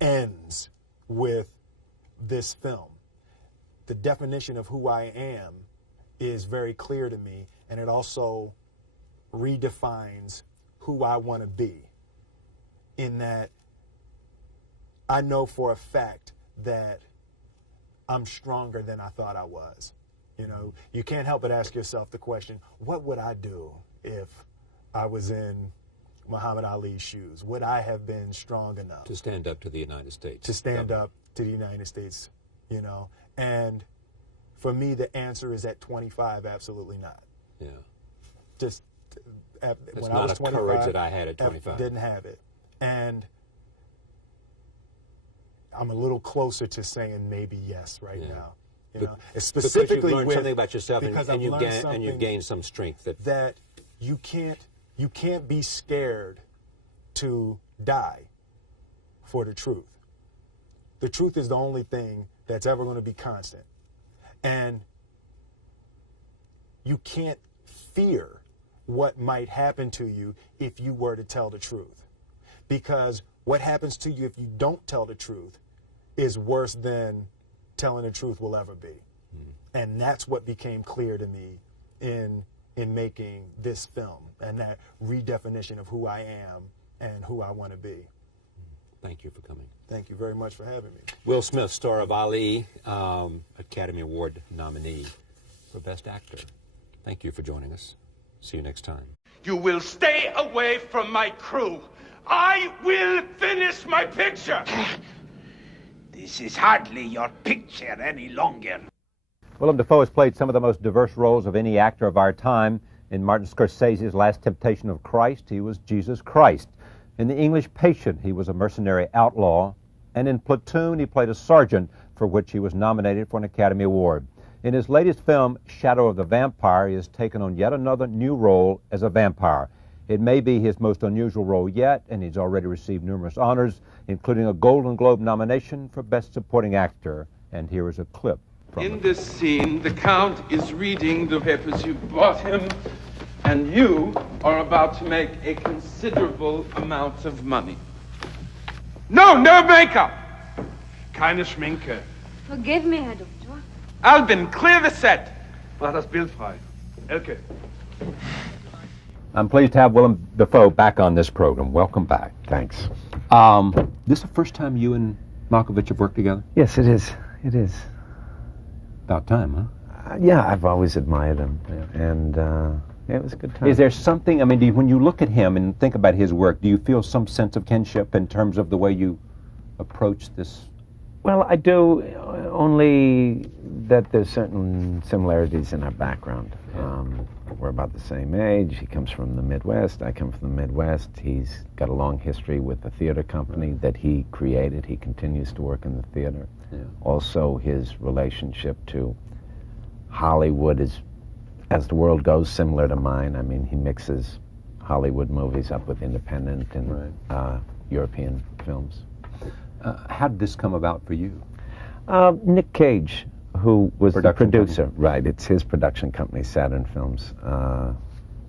ends with this film. The definition of who I am is very clear to me, and it also redefines who I want to be, in that I know for a fact that I'm stronger than I thought I was. You know, you can't help but ask yourself the question, what would I do if I was in Muhammad Ali's shoes? Would I have been strong enough To stand up to the United States. to stand up to the United States, you know? And for me, the answer is at 25, absolutely not. Yeah. Just That's when I not was a 25, courage that I had at 25. didn't have it. And I'm a little closer to saying maybe yes right Yeah. now. You Be- know, Because specifically you've learned with, something about yourself, because and I've you learned and you something gained some strength that you can't be scared to die for the truth. The truth is the only thing that's ever going to be constant. And you can't fear what might happen to you if you were to tell the truth. Because what happens to you if you don't tell the truth is worse than telling the truth will ever be. And that's what became clear to me in making this film, and that redefinition of who I am and who I want to be. Thank you for coming. Thank you very much for having me. Will Smith, star of Ali, Academy Award nominee for Best Actor. Thank you for joining us. See you next time. You will stay away from my crew. I will finish my picture. This is hardly your picture any longer. Willem Dafoe has played some of the most diverse roles of any actor of our time. In Martin Scorsese's Last Temptation of Christ, he was Jesus Christ. In The English Patient, he was a mercenary outlaw. And in Platoon, he played a sergeant, for which he was nominated for an Academy Award. In his latest film, Shadow of the Vampire, he has taken on yet another new role as a vampire. It may be his most unusual role yet, and he's already received numerous honors, including a Golden Globe nomination for Best Supporting Actor. And here is a clip from In it. this scene, the Count is reading the papers you brought him, and you are about to make a considerable amount of money. No makeup! Keine Schminke. Forgive me, Herr Doktor. Albin, clear the set. Mach das Bild frei. Elke. I'm pleased to have Willem Dafoe back on this program. Welcome back. Thanks. This is the first time you and Malkovich have worked together? Yes, it is. It is. About time, huh? Yeah, I've always admired him, and it was a good time. Is there something, I mean, when you look at him and think about his work, do you feel some sense of kinship in terms of the way you approach this? Well, I do, only that there's certain similarities in our background. we're about the same age. He comes from the Midwest. I come from the Midwest. He's got a long history with the theater company that he created. He continues to work in the theater. Yeah. Also, his relationship to Hollywood is, as the world goes, similar to mine. I mean, he mixes Hollywood movies up with independent and European films. How did this come about for you? Nick Cage, who was the Production producer. company. Right, it's his production company, Saturn Films.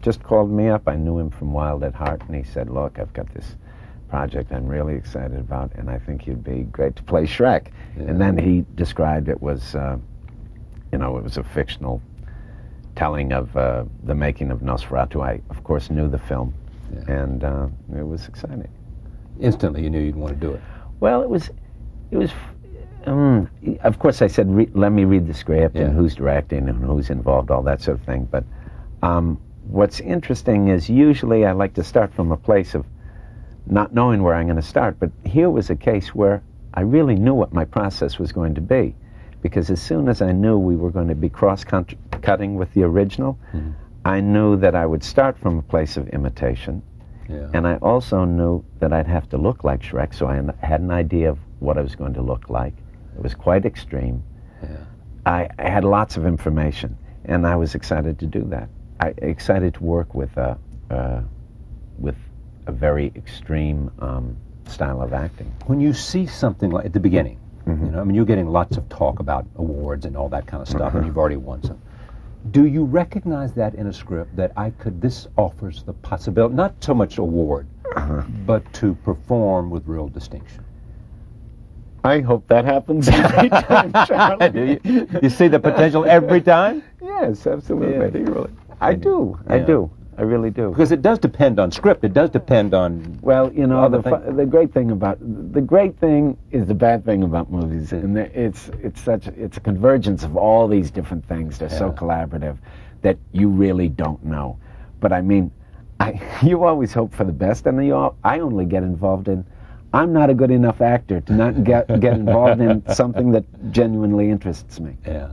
Just called me up. I knew him from Wild at Heart, and he said, look, I've got this project I'm really excited about, and I think you'd be great to play Shrek. Yeah. And then he described it was, it was a fictional telling of the making of Nosferatu. I, of course, knew the film, and it was exciting. Instantly, you knew you'd want to do it. Well, it was, of course, I said, let me read the script and who's directing and who's involved, all that sort of thing. But what's interesting is usually I like to start from a place of not knowing where I'm going to start. But here was a case where I really knew what my process was going to be. Because as soon as I knew we were going to be cross-cutting with the original, I knew that I would start from a place of imitation. Yeah. And I also knew that I'd have to look like Shrek, so I had an idea of what I was going to look like. It was quite extreme. Yeah. I had lots of information, and I was excited to do that. Excited to work with a very extreme style of acting. When you see something like at the beginning, you know, I mean, you're getting lots of talk about awards and all that kind of stuff, and you've already won some. Do you recognize that in a script that this offers the possibility, not so much award, but to perform with real distinction? I hope that happens every time, Charlie. Do you? You see the potential every time? Yes, absolutely. Yeah, do you really? I do. I really do. Because it does depend on script. It does depend on. Well, you know, the great thing is the bad thing about movies, and it's a convergence of all these different things. They're so collaborative that you really don't know. But I mean, you always hope for the best, and I only get involved in. I'm not a good enough actor to not get involved in something that genuinely interests me. Yeah.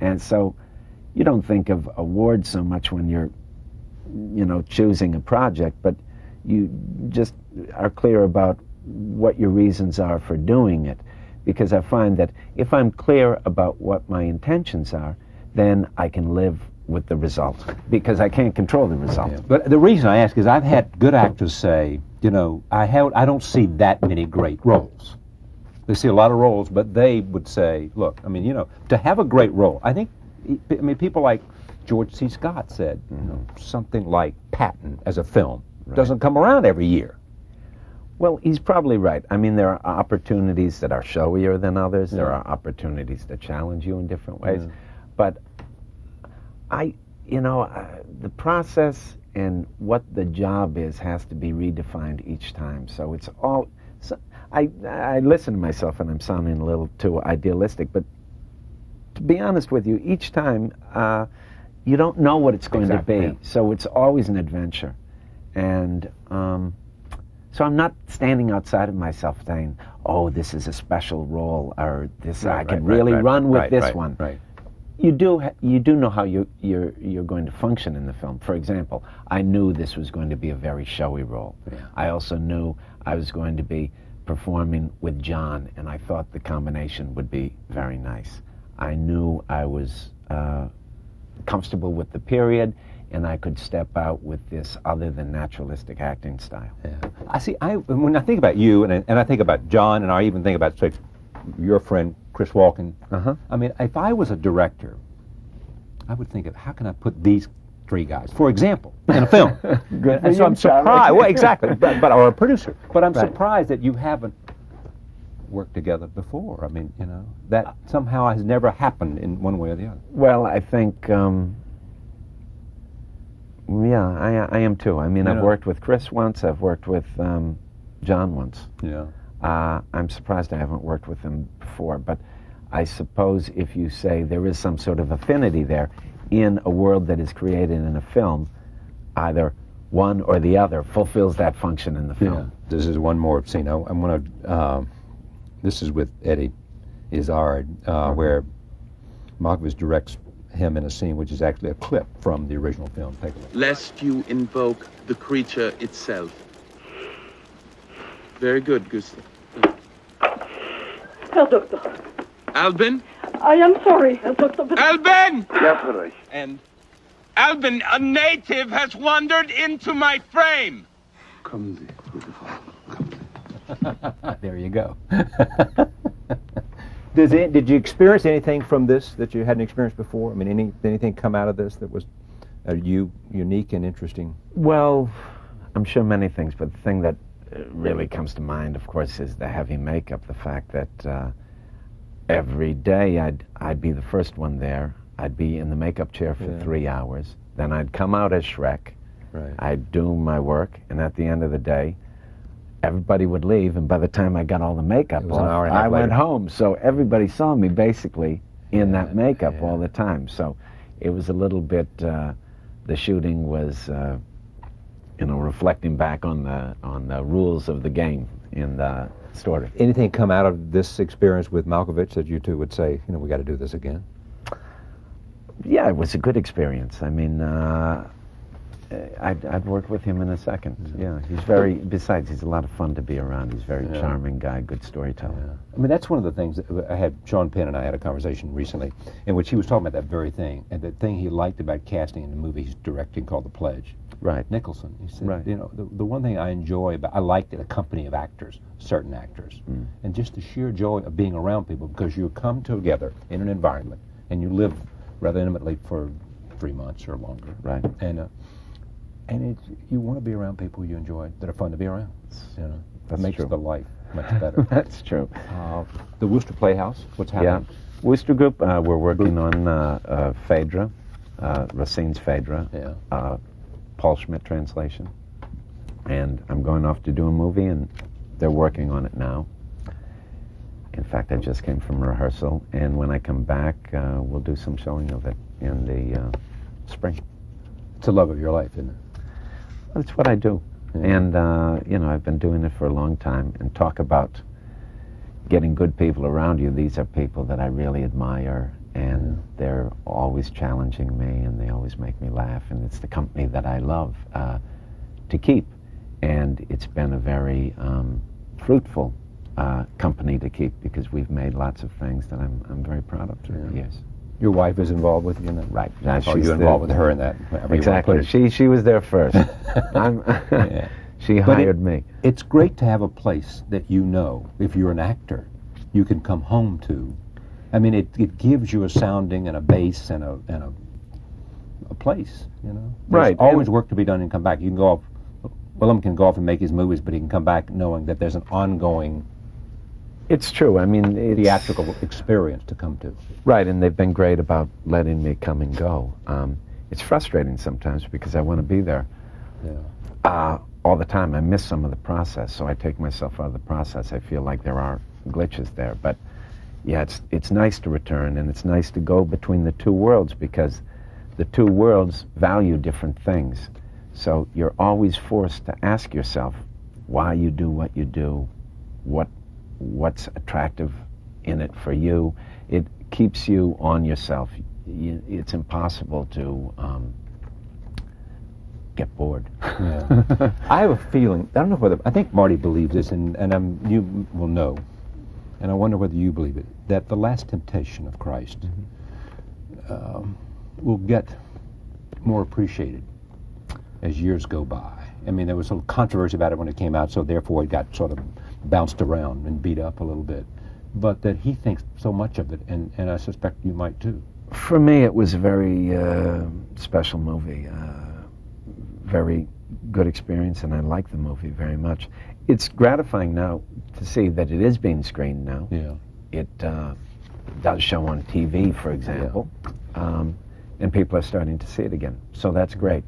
And so, you don't think of awards so much when you're, choosing a project, but you just are clear about what your reasons are for doing it. Because I find that if I'm clear about what my intentions are, then I can live with the result, because I can't control the result. Yeah. But the reason I ask is I've had good actors say, I don't see that many great roles. They see a lot of roles, but they would say, look, I mean, to have a great role, I mean, people like George C. Scott said, something like Patton as a film doesn't come around every year. Well, he's probably right. I mean, there are opportunities that are showier than others. There are opportunities that challenge you in different ways. But the process and what the job is has to be redefined each time. So it's all. So I listen to myself, and I'm sounding a little too idealistic, but to be honest with you, each time you don't know what it's going to be. Yeah. So it's always an adventure, and so I'm not standing outside of myself saying, "Oh, this is a special role," or "This I can really run with this one." Right. You do know how you're going to function in the film. For example, I knew this was going to be a very showy role. Yeah. I also knew I was going to be performing with John, and I thought the combination would be very nice. I knew I was comfortable with the period, and I could step out with this other than naturalistic acting style. Yeah. When I think about you, and I think about John, and I even think about, say, your friend Chris Walken. I mean, if I was a director, I would think of how can I put these three guys, for example, in a film. And so I'm surprised. Well, exactly, but or a producer. But I'm surprised that you haven't worked together before. I mean, that somehow has never happened in one way or the other. Well, I think, I am too. I mean, I've worked with Chris once. I've worked with John once. Yeah. I'm surprised I haven't worked with him before, but I suppose if you say there is some sort of affinity there in a world that is created in a film, either one or the other fulfills that function in the film. Yeah. This is one more scene. I'm going to, this is with Eddie Izzard, where Malkovich directs him in a scene which is actually a clip from the original film. Take a look. Lest you invoke the creature itself. Very good, Gustav. Herr Doktor, Albin? I am sorry, Herr Doktor. But Albin! Jeffrey. And Albin, a native has wandered into my frame. Kommen Sie, gute Frau. There you go. Did you experience anything from this that you hadn't experienced before? I mean, anything come out of this that was unique and interesting? Well, I'm sure many things, but the thing that really comes to mind, of course, is the heavy makeup. The fact that every day I'd be the first one there. I'd be in the makeup chair for 3 hours. Then I'd come out as Shrek. Right. I'd do my work, and at the end of the day, everybody would leave, and by the time I got all the makeup off, I went home. So everybody saw me basically in that makeup all the time. So it was a little bit, the shooting was, reflecting back on the rules of the game in the story. Anything come out of this experience with Malkovich that you two would say, we got to do this again? Yeah, it was a good experience. I mean, I'd work with him in a second. Yeah, besides, he's a lot of fun to be around. He's a very charming guy, good storyteller. Yeah. I mean, that's one of the things that Sean Penn and I had a conversation recently in which he was talking about that very thing. And the thing he liked about casting in the movie he's directing called The Pledge. Right. Nicholson. He said, the one thing I enjoy I liked a company of actors, certain actors, and just the sheer joy of being around people because you come together in an environment and you live rather intimately for 3 months or longer. Right. And you want to be around people you enjoy that are fun to be around. That makes the life much better. That's true. The Worcester Playhouse, what's happening? Yeah, Worcester Group, we're working on Phaedra, Racine's Phaedra, Paul Schmidt translation. And I'm going off to do a movie, and they're working on it now. In fact, I just came from rehearsal, and when I come back, we'll do some showing of it in the spring. It's the love of your life, isn't it? That's what I do. And, I've been doing it for a long time. And talk about getting good people around you. These are people that I really admire, and they're always challenging me, and they always make me laugh. And it's the company that I love to keep. And it's been a very fruitful company to keep because we've made lots of things that I'm very proud of through the years. Your wife is involved with you in that? Right. Are you involved with her in that? Exactly. She was there first. She hired me. It's great to have a place that if you're an actor, you can come home to. I mean, it gives you a sounding and a base and a place, Right. There's always work to be done and come back. You can go off, Willem can go off and make his movies, but he can come back knowing that there's an ongoing It's true. I mean, theatrical experience to come to. Right, and they've been great about letting me come and go. It's frustrating sometimes because I want to be there all the time. I miss some of the process, so I take myself out of the process. I feel like there are glitches there. But yeah, it's nice to return, and it's nice to go between the two worlds because the two worlds value different things. So you're always forced to ask yourself why you do what you do, what's attractive in it for you. It keeps you on yourself. It's impossible to get bored. Yeah. I have a feeling, I don't know whether, I think Marty believes this, and you will know, and I wonder whether you believe it, that the last temptation of Christ will get more appreciated as years go by. I mean, there was some controversy about it when it came out, so therefore it got sort of bounced around and beat up a little bit. But that he thinks so much of it, and I suspect you might too. For me, it was a very special movie, very good experience, and I like the movie very much. It's gratifying now to see that it is being screened now. Yeah. It does show on TV, for example, and people are starting to see it again. So that's great.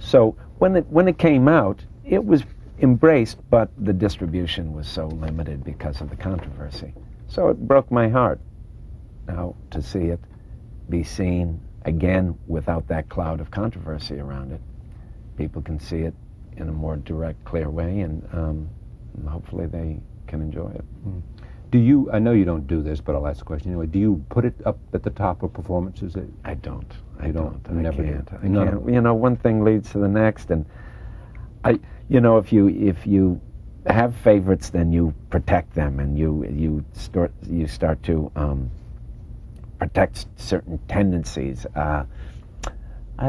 So when it came out, it was embraced, but the distribution was so limited because of the controversy. So it broke my heart now to see it be seen again without that cloud of controversy around it. People can see it in a more direct, clear way, and hopefully they can enjoy it. Do you, I know you don't do this, but I'll ask the question anyway, do you put it up at the top of performances? I don't. I don't. I Never can't. do. I can't. You know, one thing leads to the next, and you know, if you have favorites, then you protect them, and you start to protect certain tendencies. I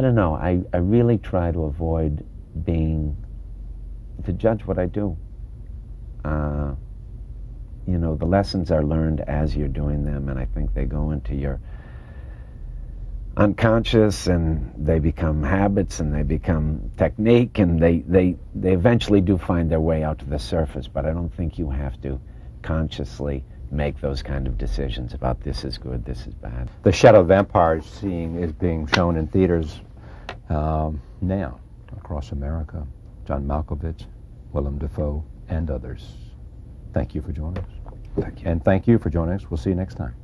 don't know. I really try to avoid to judge what I do. You know, the lessons are learned as you're doing them, and I think they go into your unconscious, and they become habits, and they become technique, and they eventually do find their way out to the surface, but I don't think you have to consciously make those kind of decisions about this is good, this is bad. The Shadow of Vampires is being shown in theaters now across America. John Malkovich, Willem Dafoe, and others. Thank you for joining us. Thank you. And thank you for joining us. We'll see you next time.